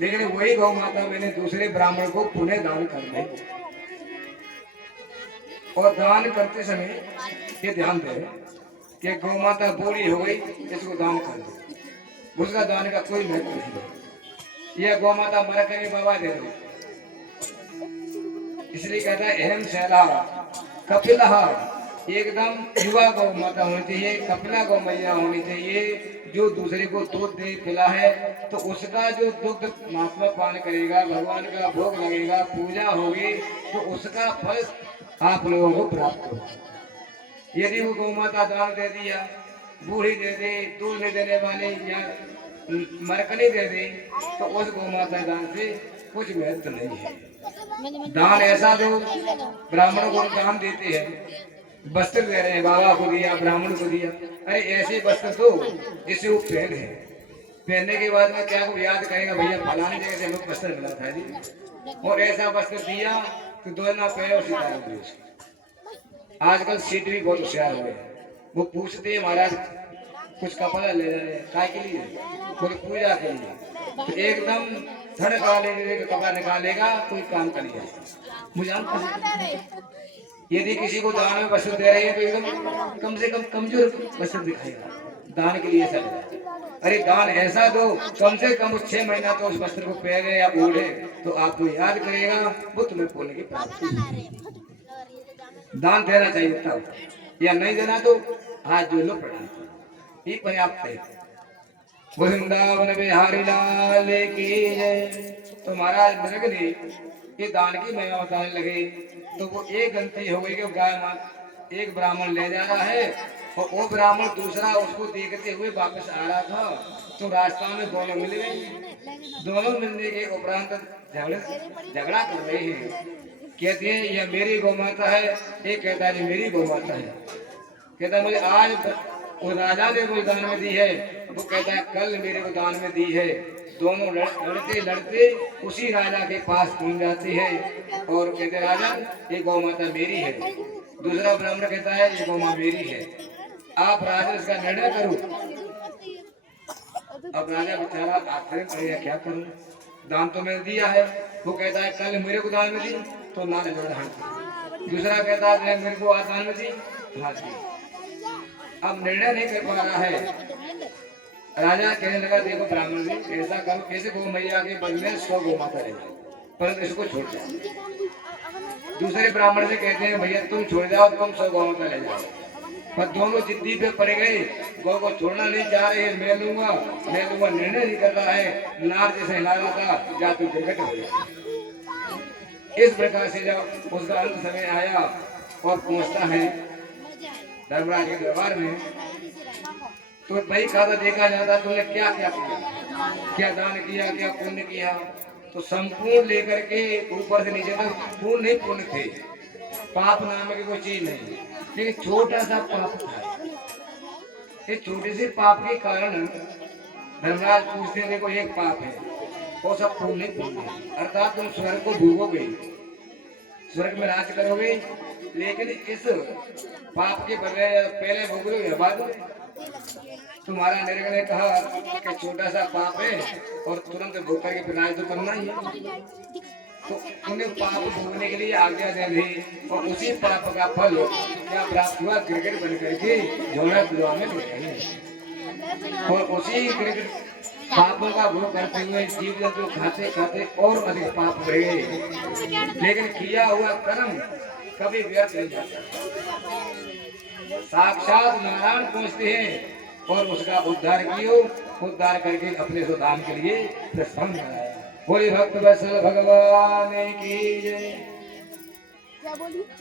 लेकिन वही गौ माता मैंने दूसरे ब्राह्मण को पुनः दान कर दी। और दान करते समय ये ध्यान दे कि गौ माता बूढ़ी हो गई, इसको दान कर दो। उसका दान का कोई महत्व नहीं है। यह गौ माता मर कर बाबा दे दो, इसलिए कहता है अहम शैला कपिला, एकदम युवा गौ माता होनी चाहिए, कपिला गौ मैया होनी चाहिए, जो दूसरे को दूध दे पिला है तो उसका जो दुग्ध महात्मा पान करेगा, भगवान का भोग लगेगा, पूजा होगी, तो उसका फल आप लोगों को प्राप्त होगा। यदि वो गौ माता दान दे दिया, बूढ़ी दे दे, दूध नहीं देने वाली या मरकनी दे दी, तो उस गौ माता दान से कुछ महत्व नहीं है। दान ऐसा दो, ब्राह्मणों को दान देते हैं, वस्त्र दे रहे हैं, बाबा को दिया, ब्राह्मण को दिया, अरे ऐसे वस्त्र दो जिसे वो पहने। पहनने के बाद में क्या वो याद करेगा भैया फलाने जगह से हमें वस्त्र मिला था जी, और ऐसा वस्त्र दिया तो दोनों पैर और सितारे हुए उसके। आजकल सीट भी बहुत होशियार हुए हैं, वो पूछते हैं महाराज कुछ कपड़ा ले रहे हैं काय के लिए, कोई पूजा के लिए, तो एकदम धड़का लेने का कपड़ा निकालेगा, कोई काम का नहीं है। मुझे यदि किसी को दान में वस्त्र दे रहे हैं तो एकदम कम से कम कमजोर वस्त्र दिखाएगा, दान के लिए ऐसा लगा। अरे दान ऐसा दो कम से कम 6 महीना तो उस वस्त्र को पहने या ओढ़े, तो आपको याद करेगा, वो तुम्हें पुण्य की प्राप्ति। दान देना चाहिए तब, या नहीं देना तो हाथ जो लो प्रणाम, ये पर्याप्त है। वृंदावन बिहारी लाल की जय। तो महाराज मृग ने ये दान की महिमा बताने लगे, तो वो एक गलती हो गई कि गाय माँ एक ब्राह्मण ले जा रहा है और वो ब्राह्मण दूसरा उसको देखते हुए वापस आ रहा था, तो रास्ता में दोनों मिल गए। दोनों मिलने के उपरांत झगड़ा कर रहे हैं। कहते हैं यह मेरी गौ माता है, एक कहता है मेरी गौ माता है। कहता मुझे आज वो राजा ने मुझे दान में दी है, वो कहता है कल मेरे को दान में दी है। दोनों लड़ते लड़ते उसी राजा के पास पहुंच जाते हैं और कहते राजा ये गौ माता मेरी है। दूसरा ब्राह्मण कहता है ये गौ माता मेरी है, आप राजा इसका निर्णय करो। अब राजा बेचारा आखिर पड़ेगा क्या करूं, दान तो मैंने दिया है। वो कहता है कल मेरे को दान में दी तो ना लड़। दूसरा कहता है मेरे को आज दान में दी, हाँ दी। अब निर्णय नहीं कर पा रहा है। राजा कहने लगा देखो ब्राह्मण जी ऐसा करो, कैसे गौ मैया के बदले 100 गौ माता ले जाओ, परंतु इसको छोड़ जाओ। दूसरे ब्राह्मण से कहते हैं भैया तुम छोड़ जाओ, तुम 100 गौ माता ले जाओ। पर दोनों जिद्दी पे पड़ गए, गौ को छोड़ना नहीं चाह रहे हैं। मैं लूंगा निर्णय नहीं कर रहा है। नार जैसे हिला रहा था, जा तू प्रकट हो गया। इस प्रकार से जब उसका अंत समय आया और पहुंचता है धर्मराज के दरबार में, तो भाई खादा देखा जाता तुमने क्या क्या किया, क्या दान किया, क्या पुण्य किया। तो संपूर्ण लेकर के ऊपर से नीचे तक पूर्ण नहीं पुण्य थे, पाप नाम की कोई चीज नहीं, लेकिन छोटा सा पाप था। ये छोटे से पाप के कारण धर्मराज पूछते देखो एक पाप है, वो सब पुण्य पुण्य, अर्थात तुम स्वर्ग को भोगोगे, स्वर्ग में राज करोगे, लेकिन इस पाप के बदले पहले भोगलो या बाद में। तुम्हारा निर्गण ने कहा कि छोटा सा पाप है और तुरंत भोग करके विनाश तो करना ही है, तो उन्हें पाप भोगने के लिए आज्ञा दे दी और उसी पाप का फल क्या प्राप्त हुआ, गिरगिट बन करके झोला दुआ में ले गए और उसी गिरगिट पापों का भोग करते हुए जीव जंतु खाते खाते और अधिक पाप बढ़ गए। लेकिन किया हुआ कर्म कभी व्यर्थ नहीं जाता। साक्षात नारायण पहुंचते हैं और उसका उद्धार कियो, उद्धार करके अपने सुधाम के लिए प्रस्थान कराया। बोले भक्त वत्सल भगवान की जय।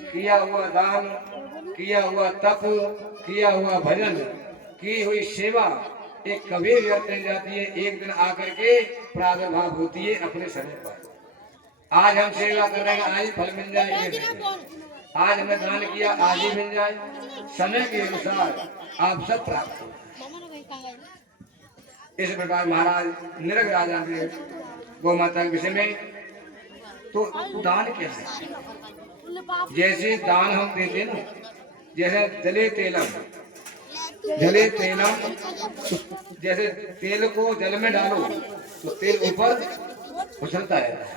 किया हुआ दान, किया हुआ तप, किया हुआ भजन, की हुई सेवा एक कभी व्यर्थ नहीं जाती है। एक दिन आकर के प्रादुर्भाव होती है अपने समय पर। आज हम सेवा कर रहे हैं, आज फल मिल जाएगा। आज हमने दान किया, आज ही मिल जाए। समय के अनुसार आप सब प्राप्त हो। इस प्रकार महाराज निरग राजा के गौ माता के विषय में तो दान क्या है? जैसे दान हम देते ना, जैसे जले तेलम, जले तेलम, जैसे तेल को जल में डालो तो तेल ऊपर उछलता है,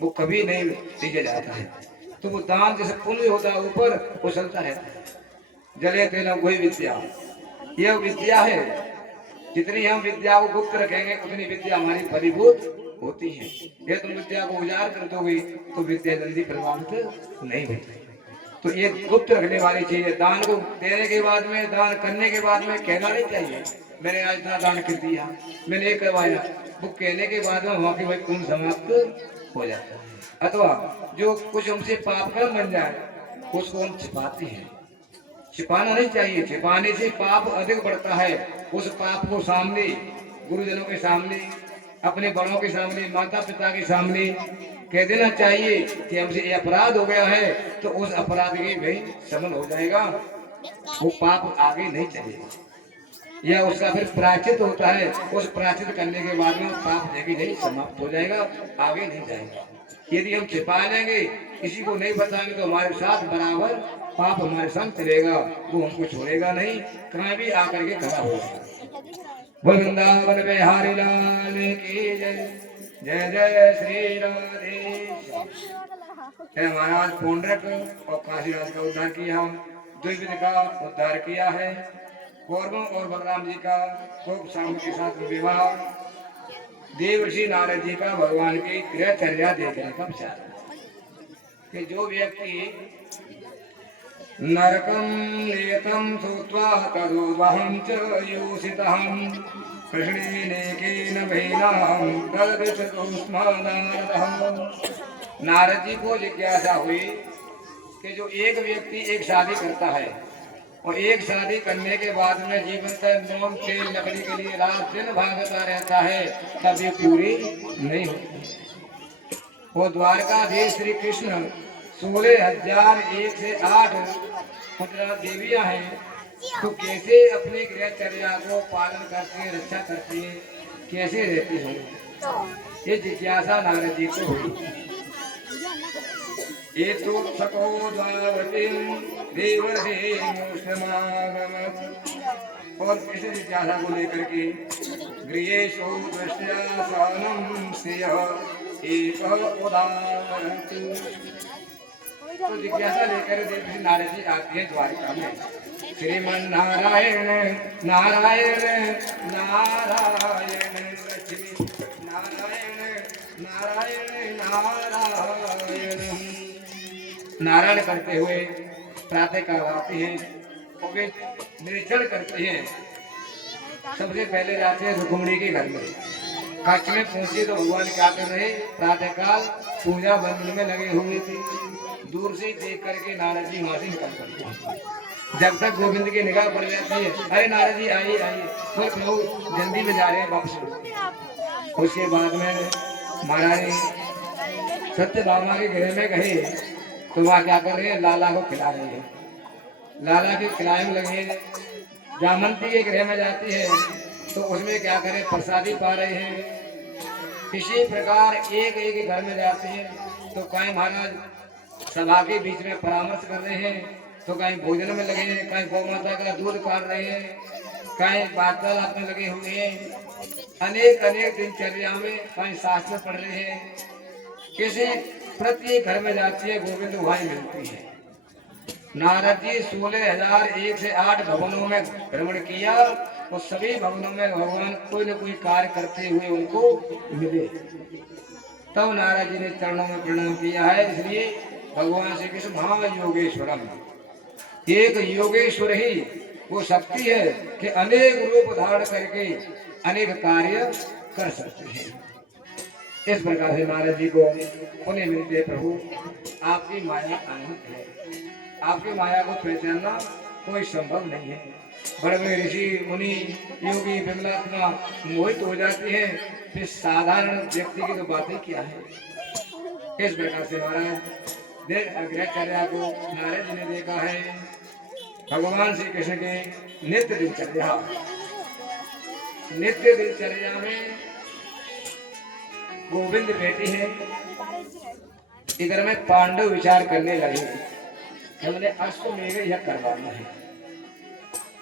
वो कभी नहीं नीचे जाता है। तो वो दान जैसे पुण्य होता है ऊपर उछलता रहता है। जले तेलम वही विद्या, यह विद्या है। जितनी हम विद्या को गुप्त रखेंगे उतनी विद्या हमारी फलीभूत होती है। ये तुम विद्या को उजागर कर दोगे तो विद्या जल्दी प्रभावित नहीं होती। तो ये गुप्त रखने वाली चीज है। दान को देने के बाद में, दान करने के बाद में कहना नहीं चाहिए मैंने आज इतना दान कर दिया, मैंने ये करवाया। वो कहने के बाद में वहाँ की वही पुण्य समाप्त हो जाता है। अथवा जो कुछ हमसे पाप कर्म बन जाए उसको हम छिपाते हैं। छिपाना नहीं चाहिए, छिपाने से पाप अधिक बढ़ता है। उस पाप को सामने, गुरुजनों के सामने, अपने बड़ों के सामने, माता पिता के सामने कह देना चाहिए कि हमसे ये अपराध हो गया है, तो उस अपराध के भाई शमन हो जाएगा, वो पाप आगे नहीं चलेगा। या उसका फिर प्रायश्चित होता है, उस प्रायश्चित करने के बाद में पाप देखी नहीं समाप्त हो जाएगा, आगे नहीं जाएगा। यदि हम छिपा लेंगे, किसी को नहीं बताएंगे, तो हमारे साथ बराबर पाप हमारे संग चलेगा, वो हमको छोड़ेगा नहीं, कहीं भी आकर के खड़ा होगा। वृंदावन बिहारी लाल की जय। जय जय श्री राधे। महाराज पुंडरक और काशीराज का उद्धार किया, द्विविध का उद्धार किया है। कौरवों और बलराम जी का खूब शाम के साथ विवाह, देवर्षि नारद जी का भगवान की गृहचर्या देखने का विचार कि जो व्यक्ति नरकम नेतम श्रुत्वा तदोवहं च योषितहं कृष्णेनेकेन भैनां तदृशतोस्मा नारदः। नारद जी को जिज्ञासा हुई कि जो एक व्यक्ति एक शादी करता है और एक शादी करने के बाद में जीवन तक नोम तेल लकड़ी के लिए रात दिन भागता रहता है, तब ये पूरी नहीं होती। वो द्वारकाधीश श्री कृष्ण 16,001 से 8 पुत्रा देवियां हैं, तो कैसे अपने गृहचर्या को पालन करते, रक्षा करती है, कैसे रहती होंगी, ये जिज्ञासा नारद जी को हुई। ये तो सको द्वावतीं देवर्षि मुष्टमागमत्। और इस जिज्ञासा को लेकर के गृहेषु दृष्ट्या सानं श्रियः एक उदाहरण। तो जिज्ञासा लेकर देव नारद जी आते हैं द्वारिका में। श्रीमन नारायण नारायण नारायण लक्ष्मी नारायण नारायण नारायण। नारायण करते हुए प्रातः काल आते हैं और वे निरीक्षण करते हैं। सबसे पहले जाते हैं रुक्मिणी के घर में। कक्ष में पहुंचे तो भगवान क्या कर रहे, प्रातः काल पूजा बंधन में लगे हुए थे। दूर से देख करके नारद जी वहां से निकल पड़ते हैं। जब तक गोविंद की निगाह पड़ जाती है, अरे नारद जी आइए आइए, तो प्रभु जल्दी में जा रहे हैं वापस। उसके बाद में महारानी सत्यभामा के घर में गए तो वहाँ क्या कर रहे हैं, लाला को खिला रहे हैं। लाला के खिलाने में लगे। जामंती के गृह में जाती है तो उसमें क्या करें, प्रसादी पा रहे हैं। इसी प्रकार एक एक घर में जाते हैं तो कहीं महाराज सभा के बीच में परामर्श कर रहे हैं, तो कहीं भोजन में लगे हैं, कहीं गौ माता का दूध काट रहे हैं, कहीं वार्तालाप में लगे हुए हैं, अनेक अनेक दिनचर्या में कहीं शास्त्र पढ़ रहे हैं। किसी प्रत्येक घर में जाती है गोविंद वहां मिलती है। नारद जी 16,001 से 8 भवनों में भ्रमण किया, तो सभी भवनों में भगवान कोई न कोई कार्य करते हुए उनको मिले। तब नारद जी ने चरणों में प्रणाम किया है। इसलिए भगवान श्री कृष्ण महायोगेश्वरम, एक योगेश्वर ही वो शक्ति है कि अनेक रूप धारण करके अनेक कार्य कर सकते हैं। इस प्रकार से नारद जी को उन्हें मिलते प्रभु आपकी माया अनंत है, आपकी माया को पहचानना कोई संभव नहीं है। बड़े बड़े ऋषि मुनि योगी विमलात्मा मोहित हो जाते हैं, फिर साधारण व्यक्ति की तो बातें क्या है। इस प्रकार से महाराज गृहचर्या को नारद जी ने देखा है। भगवान श्री कृष्ण के नित्य दिनचर्या में गोविंद बैठे हैं। इधर में पांडव विचार करने लगे, हमने अश्वमेघ यज्ञ करवाना है।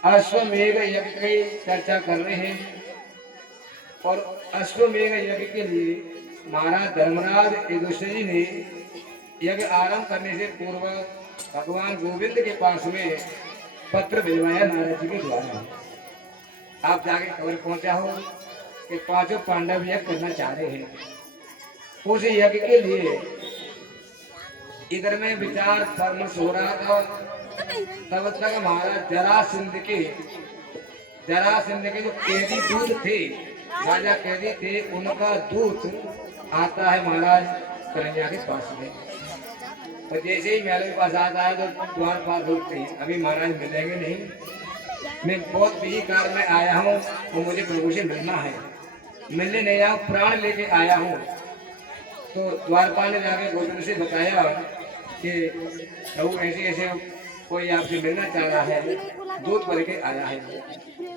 अश्वमेघ यज्ञ की चर्चा कर रहे हैं और अश्वमेघ यज्ञ के लिए महाराज धर्मराज युधिष्ठिर ने यज्ञ आरंभ करने से पूर्व भगवान गोविंद के पास में पत्र भिजवाया नारद जी के द्वारा। आप जाके खबर पहुंचा हो कि पांचों पांडव यज्ञ करना चाह रहे हैं। उस यज्ञ के लिए इधर में विचार परामर्श हो रहा था। तब तक महाराज जरासंध के जो कैदी दूत थे, राजा कैदी थे, उनका दूत आता है महाराज कन्हैया के पास में। तो जैसे ही महल के पास आता है तो द्वार पार रोकते हैं, अभी महाराज मिलेंगे नहीं, मैं बहुत बिजी कार्य में आया हूँ और मुझे प्रभु से मिलना है, मिलने नहीं आया, प्राण लेके आया हूँ। तो द्वारपाल ने जाके गोविंद से बताया कि प्रभु ऐसे ऐसे कोई आपसे मिलना चाह रहा है, दूत भर के आया है।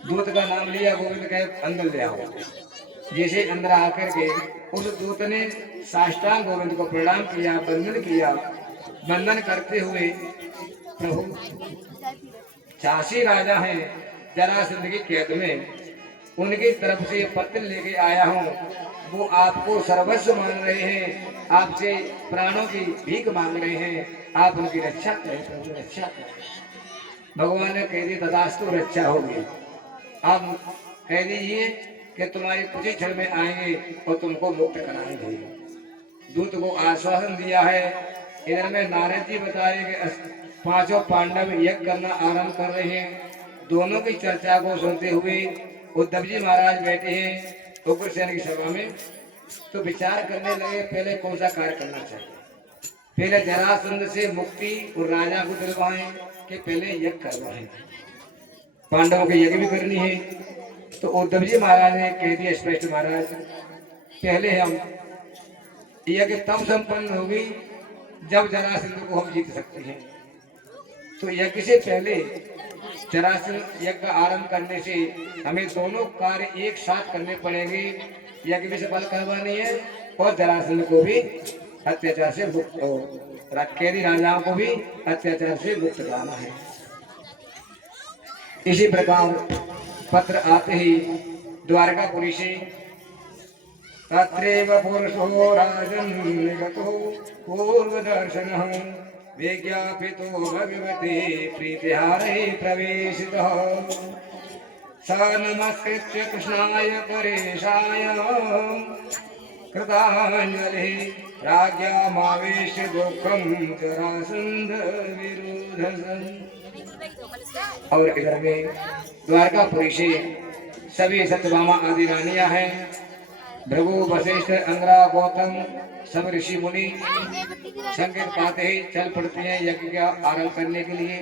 दूत का नाम लिया, गोविंद कहे अंदर ले आओ। जैसे अंदर आकर के उस दूत ने साष्टांग गोविंद को प्रणाम किया, वंदन किया। वंदन करते हुए प्रभु 86 राजा हैं जरासंध की कैद में, उनकी तरफ से पत्र लेके आया हूँ। वो आपको सर्वस्व मान रहे हैं, आपसे प्राणों की भीख मांग रहे हैं, आप उनकी रक्षा करें, प्रभु रक्षा करें। भगवान ने कह दी तथास्तु, रक्षा होगी। आप कह दीजिए कि तुम्हारे कुछ ही क्षण में आएंगे और तुमको मुक्त कराएंगे। दूत को आश्वासन दिया है। इधर में नारद जी बता रहे कि पांचों पांडव यज्ञ करना आरंभ कर रहे हैं। दोनों की चर्चा को सुनते हुए उद्धव जी महाराज बैठे हैं उग्रसेन की सभा में, तो विचार करने लगे पहले कौन सा कार्य करना चाहिए। पहले जरासंध से मुक्ति और राजा को दिलवाएं कि पहले यज्ञ करवाएं, पांडवों की यज्ञ भी करनी है। तो उद्धव जी महाराज ने कह दिया स्पष्ट, महाराज पहले हम यज्ञ तब संपन्न होगी जब जरासंध को हम जीत सकते हैं। तो यज्ञ से पहले जरासंध यज्ञ आरंभ करने से हमें दोनों कार्य एक साथ करने पड़ेंगे। यज्ञ भी सफल करवानी है और जरासंध को भी अत्याचार से मुक्त हो, कैदी राजाओं को भी अत्याचार से मुक्त कराना है। इसी प्रकार पत्र आते ही द्वारकापुरी से तत्रैव पुरुषो राजन् निगतो पूर्वदर्शनः विज्ञापितो भगवते प्रीतिहारे प्रवेशितः स नमस्कृत्य कृष्णाय परेशाय कृताञ्जलिः राज्ञामावेश्य दुःखं जरासन्ध विरोधम्। और इधर में द्वारकापुरी से सभी सत्यभामा आदि रानियां हैं। भृगु वशिष्ठ अंगरा गौतम सब ऋषि मुनि संकेत पाते ही चल पड़ते हैं यज्ञ का आरंभ करने के लिए।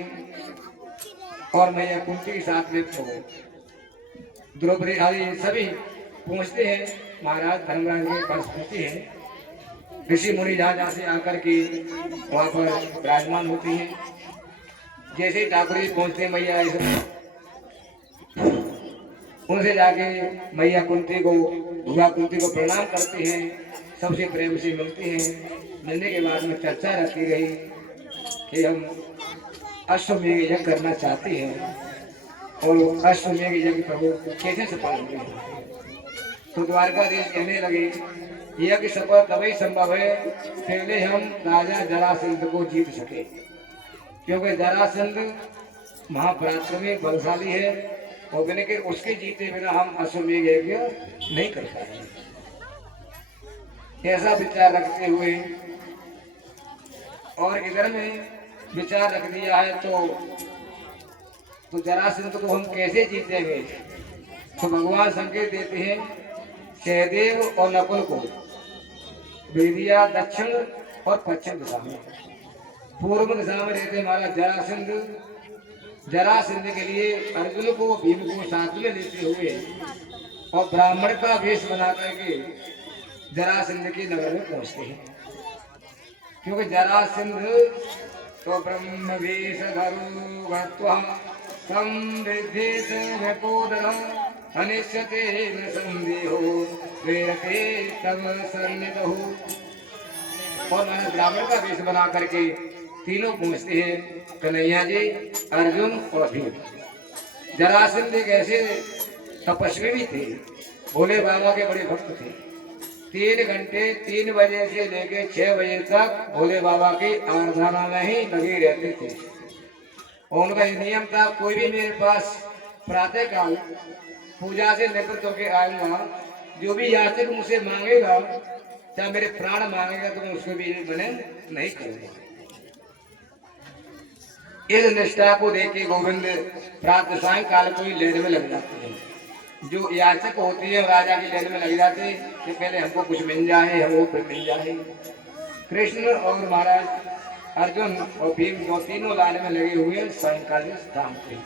और मैया कुंती के साथ में द्रौपदी आदि सभी पहुंचते हैं, महाराज धर्मराज के पास पहुंचते हैं। ऋषि मुनि जहाँ से आकर के वहाँ पर विराजमान होती हैं। जैसे ही ठाकुर जी पहुंचते मैया उनसे जाके मैया कुंती को भुआ कुंती को प्रणाम करते हैं, सबसे प्रेम से मिलते हैं। मिलने के बाद में चर्चा रखी गई कि हम अश्वमेघ यज्ञ करना चाहते हैं और अश्वमेघ यज्ञ प्रभु कैसे सफल होंगे। तो द्वारकाधीश कहने लगे यज्ञ सफल तभी संभव है पहले हम राजा जरासंध को जीत सके, क्योंकि जरासंध महापराक्रमी बलशाली है और बिना के उसके जीते बिना हम अश्वमेघ यज्ञ नहीं कर पाएंगे। ऐसा विचार रखते हुए और इधर में विचार रख दिया है तो जरासंध को हम कैसे जीतेंगे। तो भगवान संकेत देते हैं सहदेव और नकुल को भेदिया दक्षिण और पश्चिम दिशा में। पूर्व दिशा में रहते हमारा जरासंध के लिए अर्जुन को भीम को साथ में लेते हुए और ब्राह्मण का वेश बना करके जरासंध के नगर में पहुंचते हैं, क्योंकि जरासंध तो ब्रह्म वेश धरो भक्त्वा संविद्धेत व्यपोदरः अनिश्यते न संदेहो वेरते तव सन्निधौ। और मैंने ब्राह्मण का वेश बना करके तीनों पहुंचते हैं, कन्हैया जी, अर्जुन और भीम। जरासंध एक ऐसे तपस्वी भी थे, भोले बाबा के बड़े भक्त थे। 3 घंटे 3 बजे से लेकर 6 बजे तक भोले बाबा की आराधना में ही लगे रहते थे। और उनका ये नियम था कोई भी मेरे पास प्रातः काल पूजा से निवृत्त होकर आऊंगा, जो भी याचक मुझसे मांगेगा चाहे मेरे प्राण मांगेगा तो मैं उसको भी मैंने नहीं करूंगा। इस निष्ठा को देख के गोविंद प्रातः सायंकाल को ही लेने में लग जाते हैं। जो याचक होती है राजा की लेने में लग जाते हैं कि पहले हमको कुछ मिल जाए, हमको कुछ मिल जाए। कृष्ण और महाराज अर्जुन और भीम दो तीनों लाइन में लगे हुए सायंकाल शाम थे।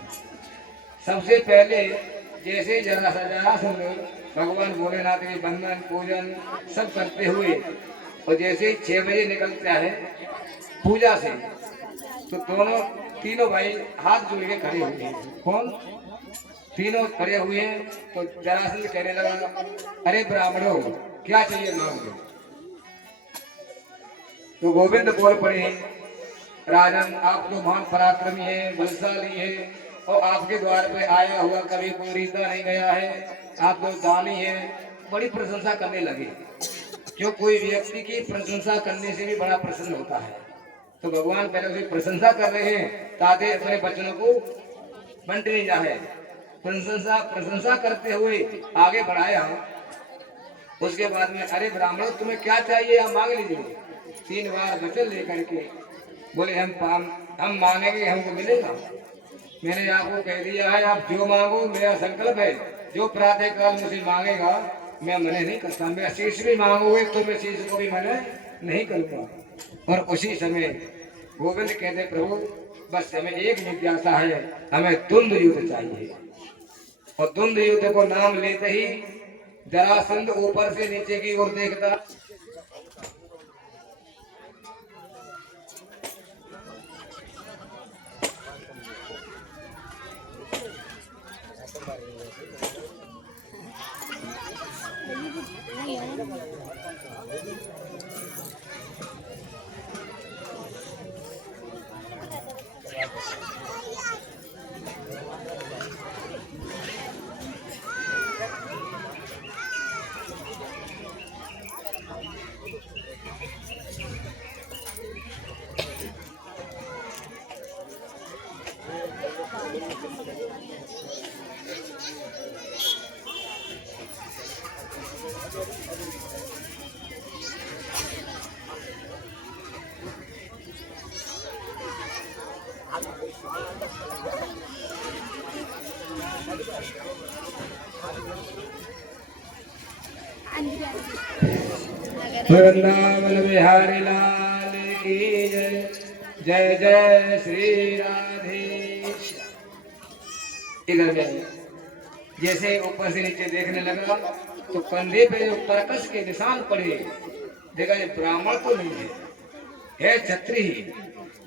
सबसे पहले जैसे जरासंध भगवान भोलेनाथ के बंधन पूजन सब करते हुए और जैसे 6 बजे निकलता है पूजा से तो तीनों भाई हाथ जोड़ के खड़े हुए हैं। कौन? तीनों खड़े हुए हैं। तो जरासंध कहने लगा अरे ब्राह्मणों क्या चाहिए मांगो। तो गोविंद बोल पड़े राजन आप तो महान पराक्रमी है, बलशाली है और आपके द्वार पे आया हुआ कभी कोई रीता नहीं गया है, आप तो दानी है। बड़ी प्रशंसा करने लगे, क्यों कोई व्यक्ति की प्रशंसा करने से भी बड़ा प्रसन्न होता है। तो भगवान पहले उसे प्रशंसा कर रहे हैं ताकि अपने बच्चों को बंट नहीं जाए। प्रशंसा करते हुए आगे बढ़ाया। उसके बाद में अरे ब्राह्मण तुम्हें क्या चाहिए आप मांग लीजिए। 3 बार वचन लेकर के बोले हम मांगेंगे हमको मिलेगा। मैंने आपको कह दिया है आप जो मांगो, मेरा संकल्प है जो प्रातः काल मुझे मांगेगा मैं मना नहीं करता। मेरा शीश भी मांगोगे तो मैं शीश को भी मना नहीं करूँगा। और उसी समय गोविंद कहते प्रभु बस हमें एक जिज्ञासा है, हमें द्वंद्व युद्ध चाहिए। और द्वंद्व युद्ध को नाम लेते ही जरासंध ऊपर से नीचे की ओर देखता वृंदावन बिहारी लाल की जय, जय जय श्री राधेश। इधर में जैसे ऊपर से नीचे देखने लगा तो कंधे पे जो परकस के निशान पड़े, देखा ये ब्राह्मण तो नहीं है छत्री ही,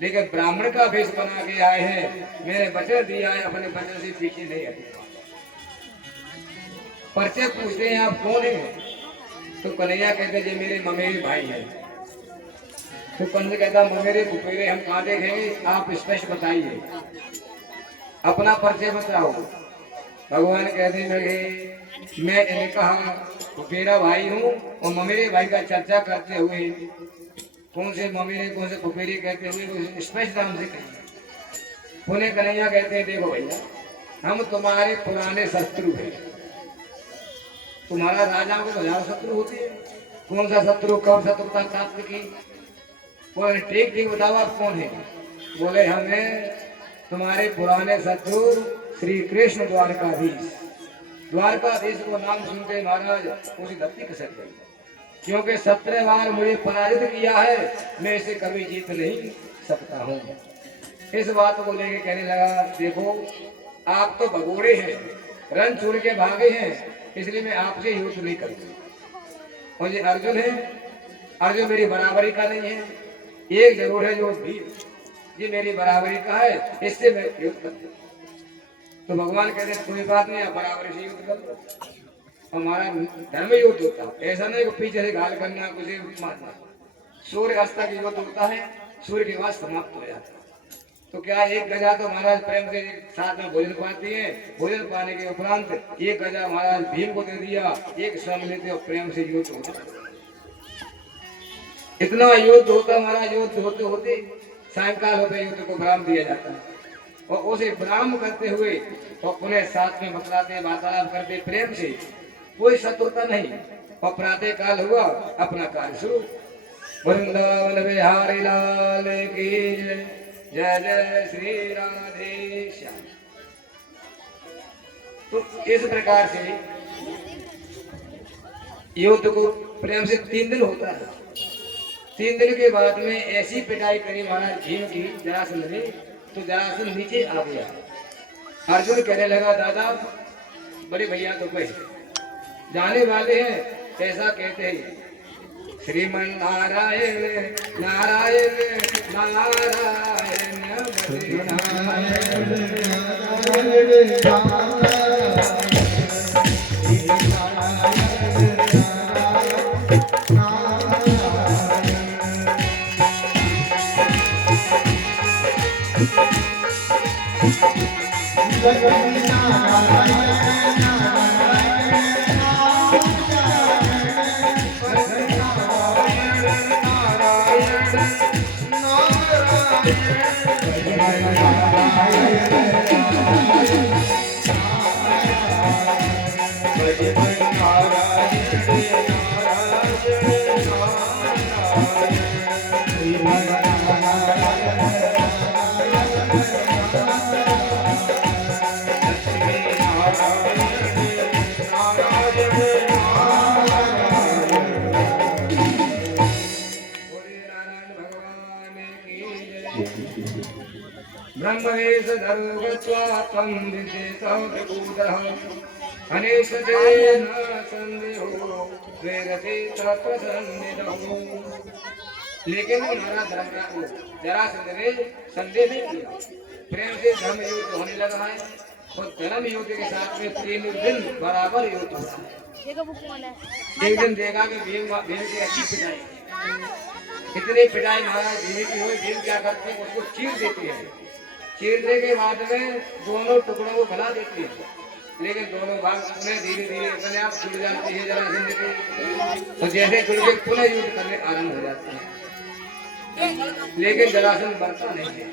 लेकिन ब्राह्मण का वेश बना के आए हैं। मैंने वचन दिया है अपने वचन से पीछे नहीं हटेगा। परिचय पूछते हैं आप कौन है, तो कन्हैया कहते जी मेरे ममेरी भाई हैं। तो कंस कहता मेरे फुफेरे हम कहाँ देखेंगे, आप स्पष्ट बताइए, अपना परिचय बताओ। भगवान कहने लगे मैं इनका फुफेरा भाई हूँ और ममेरे भाई का चर्चा करते हुए कौन से ममेरे कौन से फुफेरे कहते हुए स्पष्ट नाम से कहिए। पुण्य कन्हैया कहते हैं देखो भैया हम तुम्हारे पुराने शत्रु हैं। तुम्हारा राजा को तो हजार शत्रु होते हैं, कौन सा शत्रु कौन शत्रुता प्राप्त की, बोले ठीक ठीक बताओ आप कौन है। बोले हमें तुम्हारे पुराने शत्रु श्री कृष्ण द्वारकाधीश। द्वारकाधीश को नाम सुनते महाराज पूरी धरती खसक गई, क्योंकि 17 बार मुझे पराजित किया है, मैं इसे कभी जीत नहीं सकता हूँ। इस बात को लेके कहने लगा देखो आप तो भगोड़े हैं, रन छोड़ के भागे हैं, इसलिए मैं आपसे युद्ध नहीं करूंगा। और ये अर्जुन है, अर्जुन मेरी बराबरी का नहीं है, एक जरूर है जो भीम, ये मेरी बराबरी का है, इससे मैं युद्ध करता। तो भगवान कहते हैं कोई बात नहीं, आप बराबरी से युद्ध कर लो, हमारा धर्म युद्ध होता है, ऐसा नहीं कि पीछे से घायल करना कुछ मारना। सूर्य अस्त तक युद्ध होता है, सूर्य के बाद समाप्त हो जाता है। तो क्या एक गजा तो महाराज प्रेम से साथ में भोजन पाती है, भोजन पाने के उपरांत एक गजा महाराज भीम को दे दिया, एक श्रम लेते और प्रेम से युद्ध होता। इतना युद्ध होता महाराज, युद्ध होते होते सायंकाल होते युद्ध को विराम दिया जाता है और उसे विराम करते हुए तो पुनः साथ में बतलाते वार्तालाप करते प्रेम से, कोई शत्रुता नहीं। और प्रातः काल हुआ अपना कार्य शुरू। वृंदावन बिहारी लाल की जय जय श्री राधे श्याम। तो इस प्रकार से युद्ध को प्रेम से 3 दिन होता है। 3 दिन के बाद में ऐसी पिटाई करी महाराज भीम की जरासंध ने, तो जरासंध नीचे आ गया। अर्जुन कहने लगा दादा बड़े भैया तो कहे जाने वाले हैं, ऐसा कहते हैं श्रीमन नारायण नारायण नारायण ब्रह्मवेश धरो गत्वा त्वं विदेशौ त्रिभुवः अनेशते न संदेहो वेदते तत्त्वसंनिधौ। लेकिन हमारा धर्मराज को जरासंध ने संदेह नहीं किया, प्रेम से धर्म युद्ध होने लगा है और धर्म युद्ध के साथ में 3 दिन बराबर युद्ध होता है। एक दिन देखा कि भीम की अच्छी पिटाई, इतनी पिटाई महाराज भीम की हुई, भीम क्या करते हैं उसको चीर देती है, चीरने के बाद में दोनों टुकड़ों को फैला देती है, लेकिन दोनों भाग उन्हें धीरे धीरे अपने आप जुड़ जाती है जरासंध के, तो जैसे जुड़ के पुनः युद्ध करने आरंभ हो जाते हैं। लेकिन जरासंध बढ़ता नहीं है,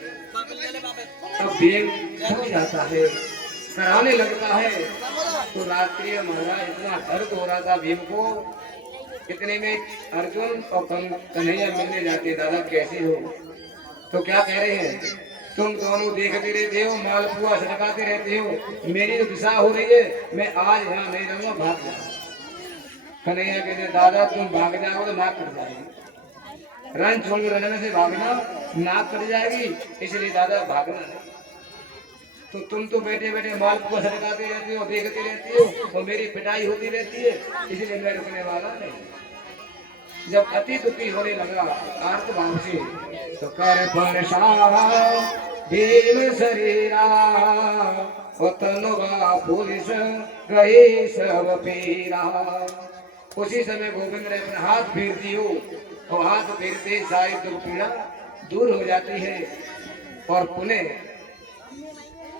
तब भीम थक जाता है, कराने लगता है। तो रात्रि में महाराज इतना दर्द हो रहा था भीम को, इतने में अर्जुन और कन्हैया मिलने जाते, दादा कैसे हो? तो क्या कह रहे हैं, तुम दोनों देखते रहते हो, मालपुआ सटकाते रहते हो, मेरी जो दिशा हो रही है मैं आज यहाँ नहीं रहूंगा, भाग जाओ। कन्हैया कहते दादा तुम भाग जाओ तो नाक कट जाएगी, रन छोड़ रन से भागना नाक कट जाएगी, इसलिए दादा भागना है। तो तुम तो बैठे बैठे मालपुआ सटकाते रहते हो, देखते रहते हो और मेरी पिटाई होती रहती है, इसलिए मैं रुकने वाला नहीं। जब अति दुखी होने लगा आर्त भाव से, तो कर भीम शरीरा तनुवा पुलिस गए सब पीरा। उसी समय गोविंद ने अपने हाथ फेर दियो और हाथ फेरते सारी दुख पीड़ा दूर हो जाती है। और पुनः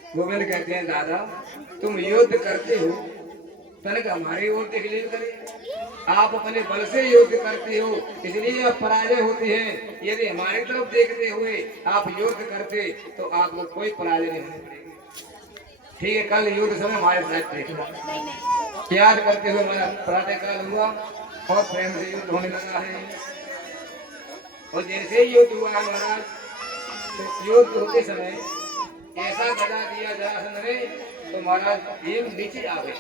गोविंद कहते हैं दादा तुम युद्ध करते हो तनिक हमारी ओर देख लिया करिए। आप अपने बल से युद्ध करते हो इसलिए आप पराजय होते हैं। यदि हमारी तरफ देखते हुए आप युद्ध करते तो आपको कोई पराजय नहीं होनी पड़ेगी। ठीक है, कल युद्ध समय हमारे साथ देखना। याद करते हुए हमारा प्रातः काल हुआ और प्रेम से युद्ध होने लगा है। और जैसे ही युद्ध हुआ महाराज तो युद्ध होते समय ऐसा गदा दिया जरासंध ने तो महाराज भीम नीचे आ गए।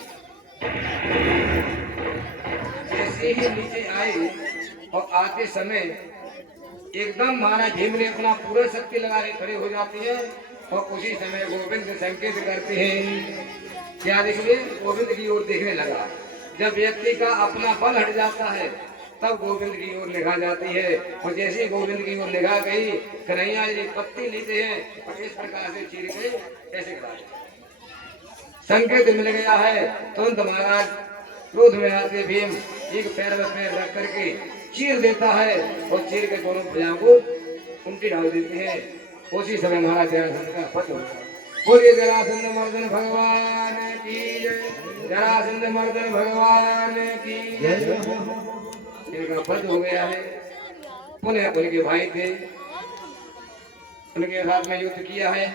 जैसे ही नीचे आए और आते समय एकदम महाराज भीम ने अपना पूरा शक्ति लगा के खड़े हो जाते हैं। और उसी समय गोविंद संकेत करते हैं। क्या देखिए गोविंद की ओर देखने लगा। जब व्यक्ति का अपना बल हट जाता है तब गोविंद की ओर निगाह जाती है। और जैसे ही गोविंद की ओर निगाह गई कन्हैया जी पत्ती लेते हैं और इस प्रकार से चीर के ऐसे करा संकेत मिल गया है। तुरंत महाराज क्रोध में आते भीम एक पैर में पैर रख करके चीर देता है और चीर के दोनों भुजाओं को उल्टी डाल देते हैं। उसी समय महाराज जरासंध का पद होता है। बोलिए जरासंध मर्दन भगवान की जय, जरासंध मर्दन भगवान की जय। इनका पद हो गया है। पुनः उनके भाई थे उनके साथ में युद्ध किया है।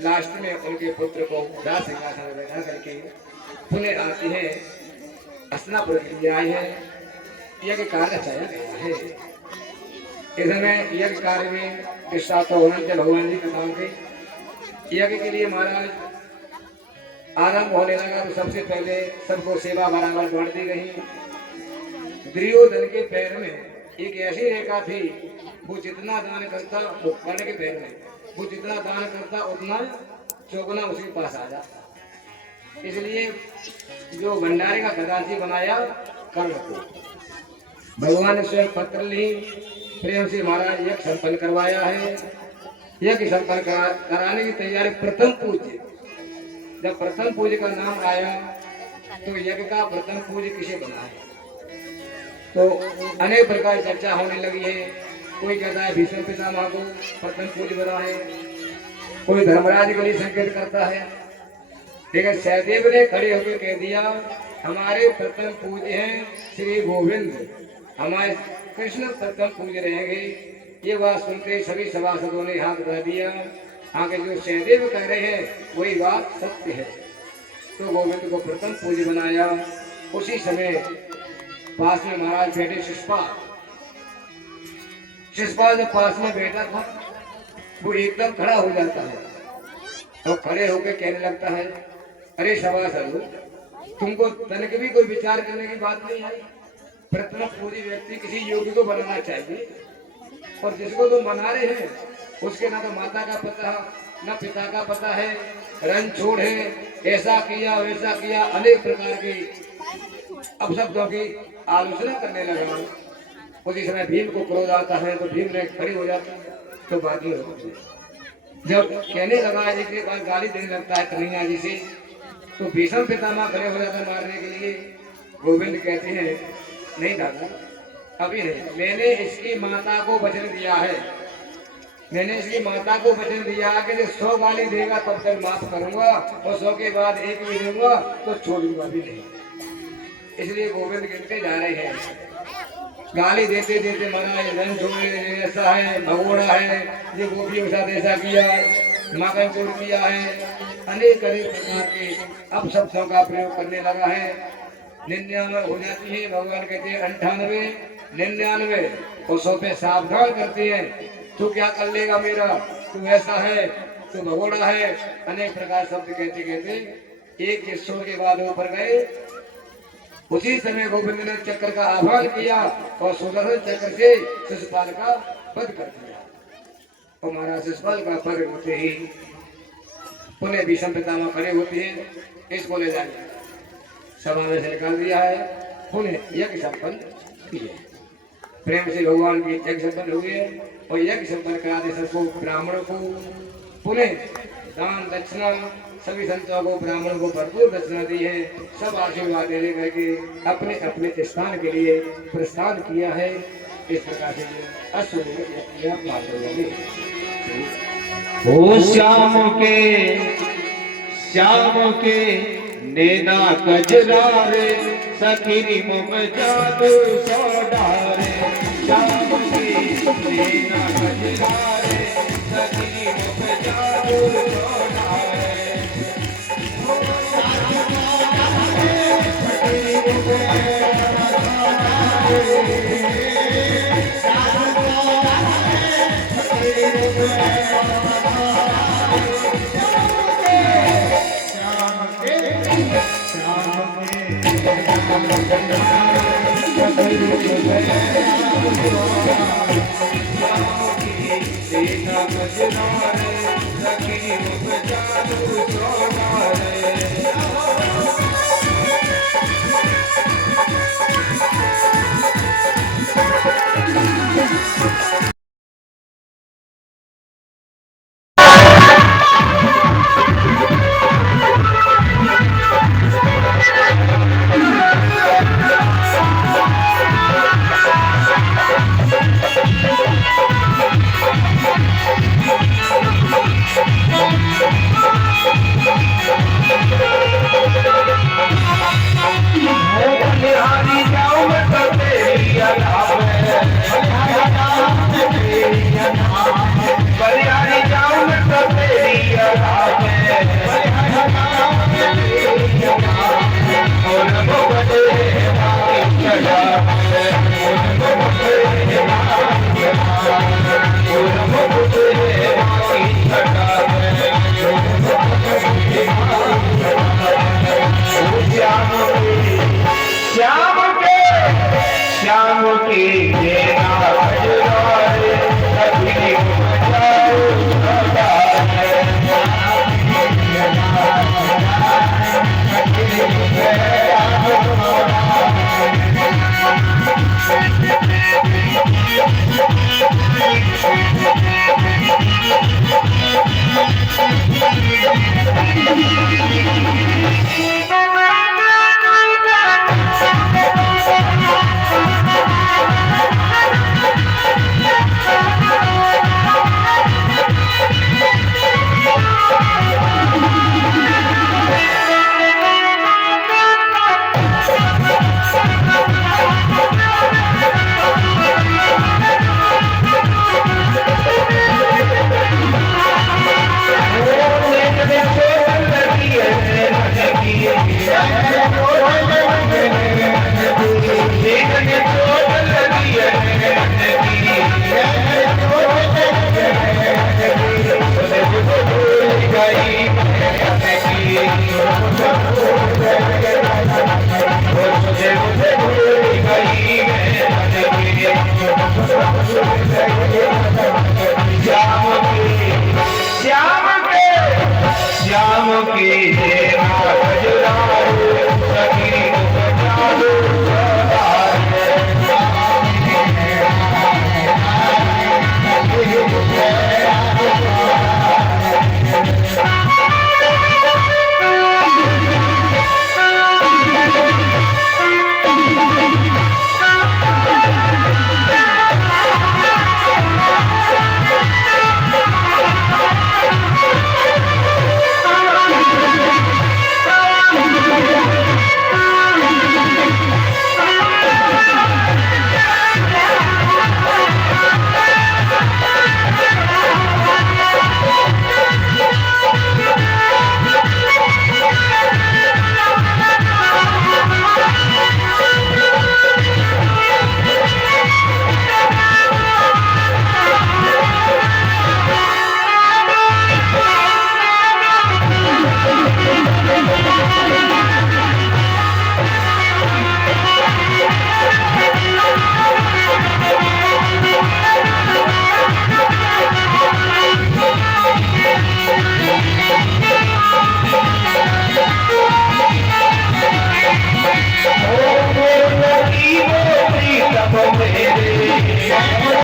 लास्ट में उनके पुत्र को राज सिंहासन में बैठा करके पुनः आती है हस्तिनापुर के लिए आए हैं। यज्ञ कार्य रचाया गया है। इस समय यज्ञ कार्य में भगवान जी के नाम के यज्ञ के लिए महाराज आरंभ होने लगा। तो सबसे पहले सबको सेवा बराबर बांट दी गई। दुर्योधन के पैर में एक ऐसी रेखा थी वो जितना दान करता वो कर्ण के पैर में वो जितना दान करता उतना चौगुना उसके पास आ जाता। इसलिए जो भंडारे का खजांची बनाया कर्ण को भगवान ने स्वयं पत्र ली प्रेम से महाराज यज्ञ संपन्न करवाया है। यज्ञ संपन्न कराने की तैयारी प्रथम पूज्य जब प्रथम पूज्य का नाम आया तो यज्ञ का प्रथम पूज्य किसे बना है तो अनेक प्रकार की चर्चा होने लगी है। कोई कहता है भीष्म पितामह को प्रथम पूज्य बना है, कोई धर्मराज के लिए संकेत करता है। लेकिन सहदेव ने खड़े होकर कह दिया हमारे प्रथम पूज्य हैं श्री गोविंद, हमारे कृष्ण प्रथम पूज्य रहेंगे। ये बात सुनते सभी सभासदों ने हाथ बढ़ा दिया। आगे जो सहदेव कह रहे हैं वही बात सत्य है। तो गोविंद को प्रथम पूज्य बनाया। उसी समय पास में महाराज बैठे शिषपाल जब पास में बैठा था वो एकदम खड़ा हो जाता है तो खड़े होकर कहने लगता है अरे सभासद तुमको तनिक भी कोई विचार करने की बात नहीं आई। प्रथम पूज्य व्यक्ति किसी योगी को बनाना चाहिए और जिसको तुम बना रहे हैं उसके ना तो माता का पता न पिता का पता है, रंग छोड़ है, ऐसा किया वैसा किया, अनेक प्रकार की अपशब्दों की आलोचना करने लगा। उसी समय भीम को क्रोध आता है तो भीम ने खड़ी हो जाता है तो बात नहीं होती। जब कहने लगा एक के बाद गाली देने लगता है कन्हैया जी से तो भीष्म पितामह खड़े हो जाता है मारने के लिए। गोविंद कहते हैं नहीं दादा अभी नहीं, मैंने इसकी माता को वचन दिया है, मैंने इसकी माता को वचन दिया कि जो 100 गाली देगा तब तक माफ करूंगा और 100 के बाद एक भी दूंगा तो छोड़ूंगा भी नहीं। इसलिए गोविंद गिनते जा रहे हैं। गाली देते देते महाराज रन छोड़े ऐसा है, भगोड़ा है, ये गोपियों के साथ ऐसा किया, माखन चोर किया है, अनेक अनेक प्रकार के अपशब्दों का प्रयोग करने लगा है। 99 हो जाती है। भगवान कहते हैं 98, 99 और 100 पे सावधान करते हैं। तू क्या कर लेगा मेरा, तू ऐसा है, तू भगोड़ा है, अनेक प्रकार शब्द कहते कहते एक ईश्वर के बाद ऊपर गए। उसी समय गोविंद ने चक्र का आह्वान किया और सुदर्शन चक्र से शिशुपाल का वध कर दिया। और महाराज शिशुपाल का वध होते ही पुनः भीष्म पितामह खड़े होते हैं, इसको ले जाए सभा में से निकाल दिया है। पुनः यज्ञ संपन्न किए, प्रेम से भगवान की यज्ञ संपन्न हुए और यज्ञ संपन्न कराते सबको ब्राह्मणों को पुनः दान दक्षिणा सभी संतों को ब्राह्मणों को भरपूर दक्षिणा दी है। सब आशीर्वाद देने करके अपने अपने स्थान के लिए प्रस्थान किया है। इस प्रकार से अश्वनी यह पाठ होगी। ओ श्याम के नैना कजरा रे सखी मुम जादू सोडारे श्याम के नैना कजरा रे सखी मुम जादू सोडारे सीता बजना रे सखी मुख जादू सोना रे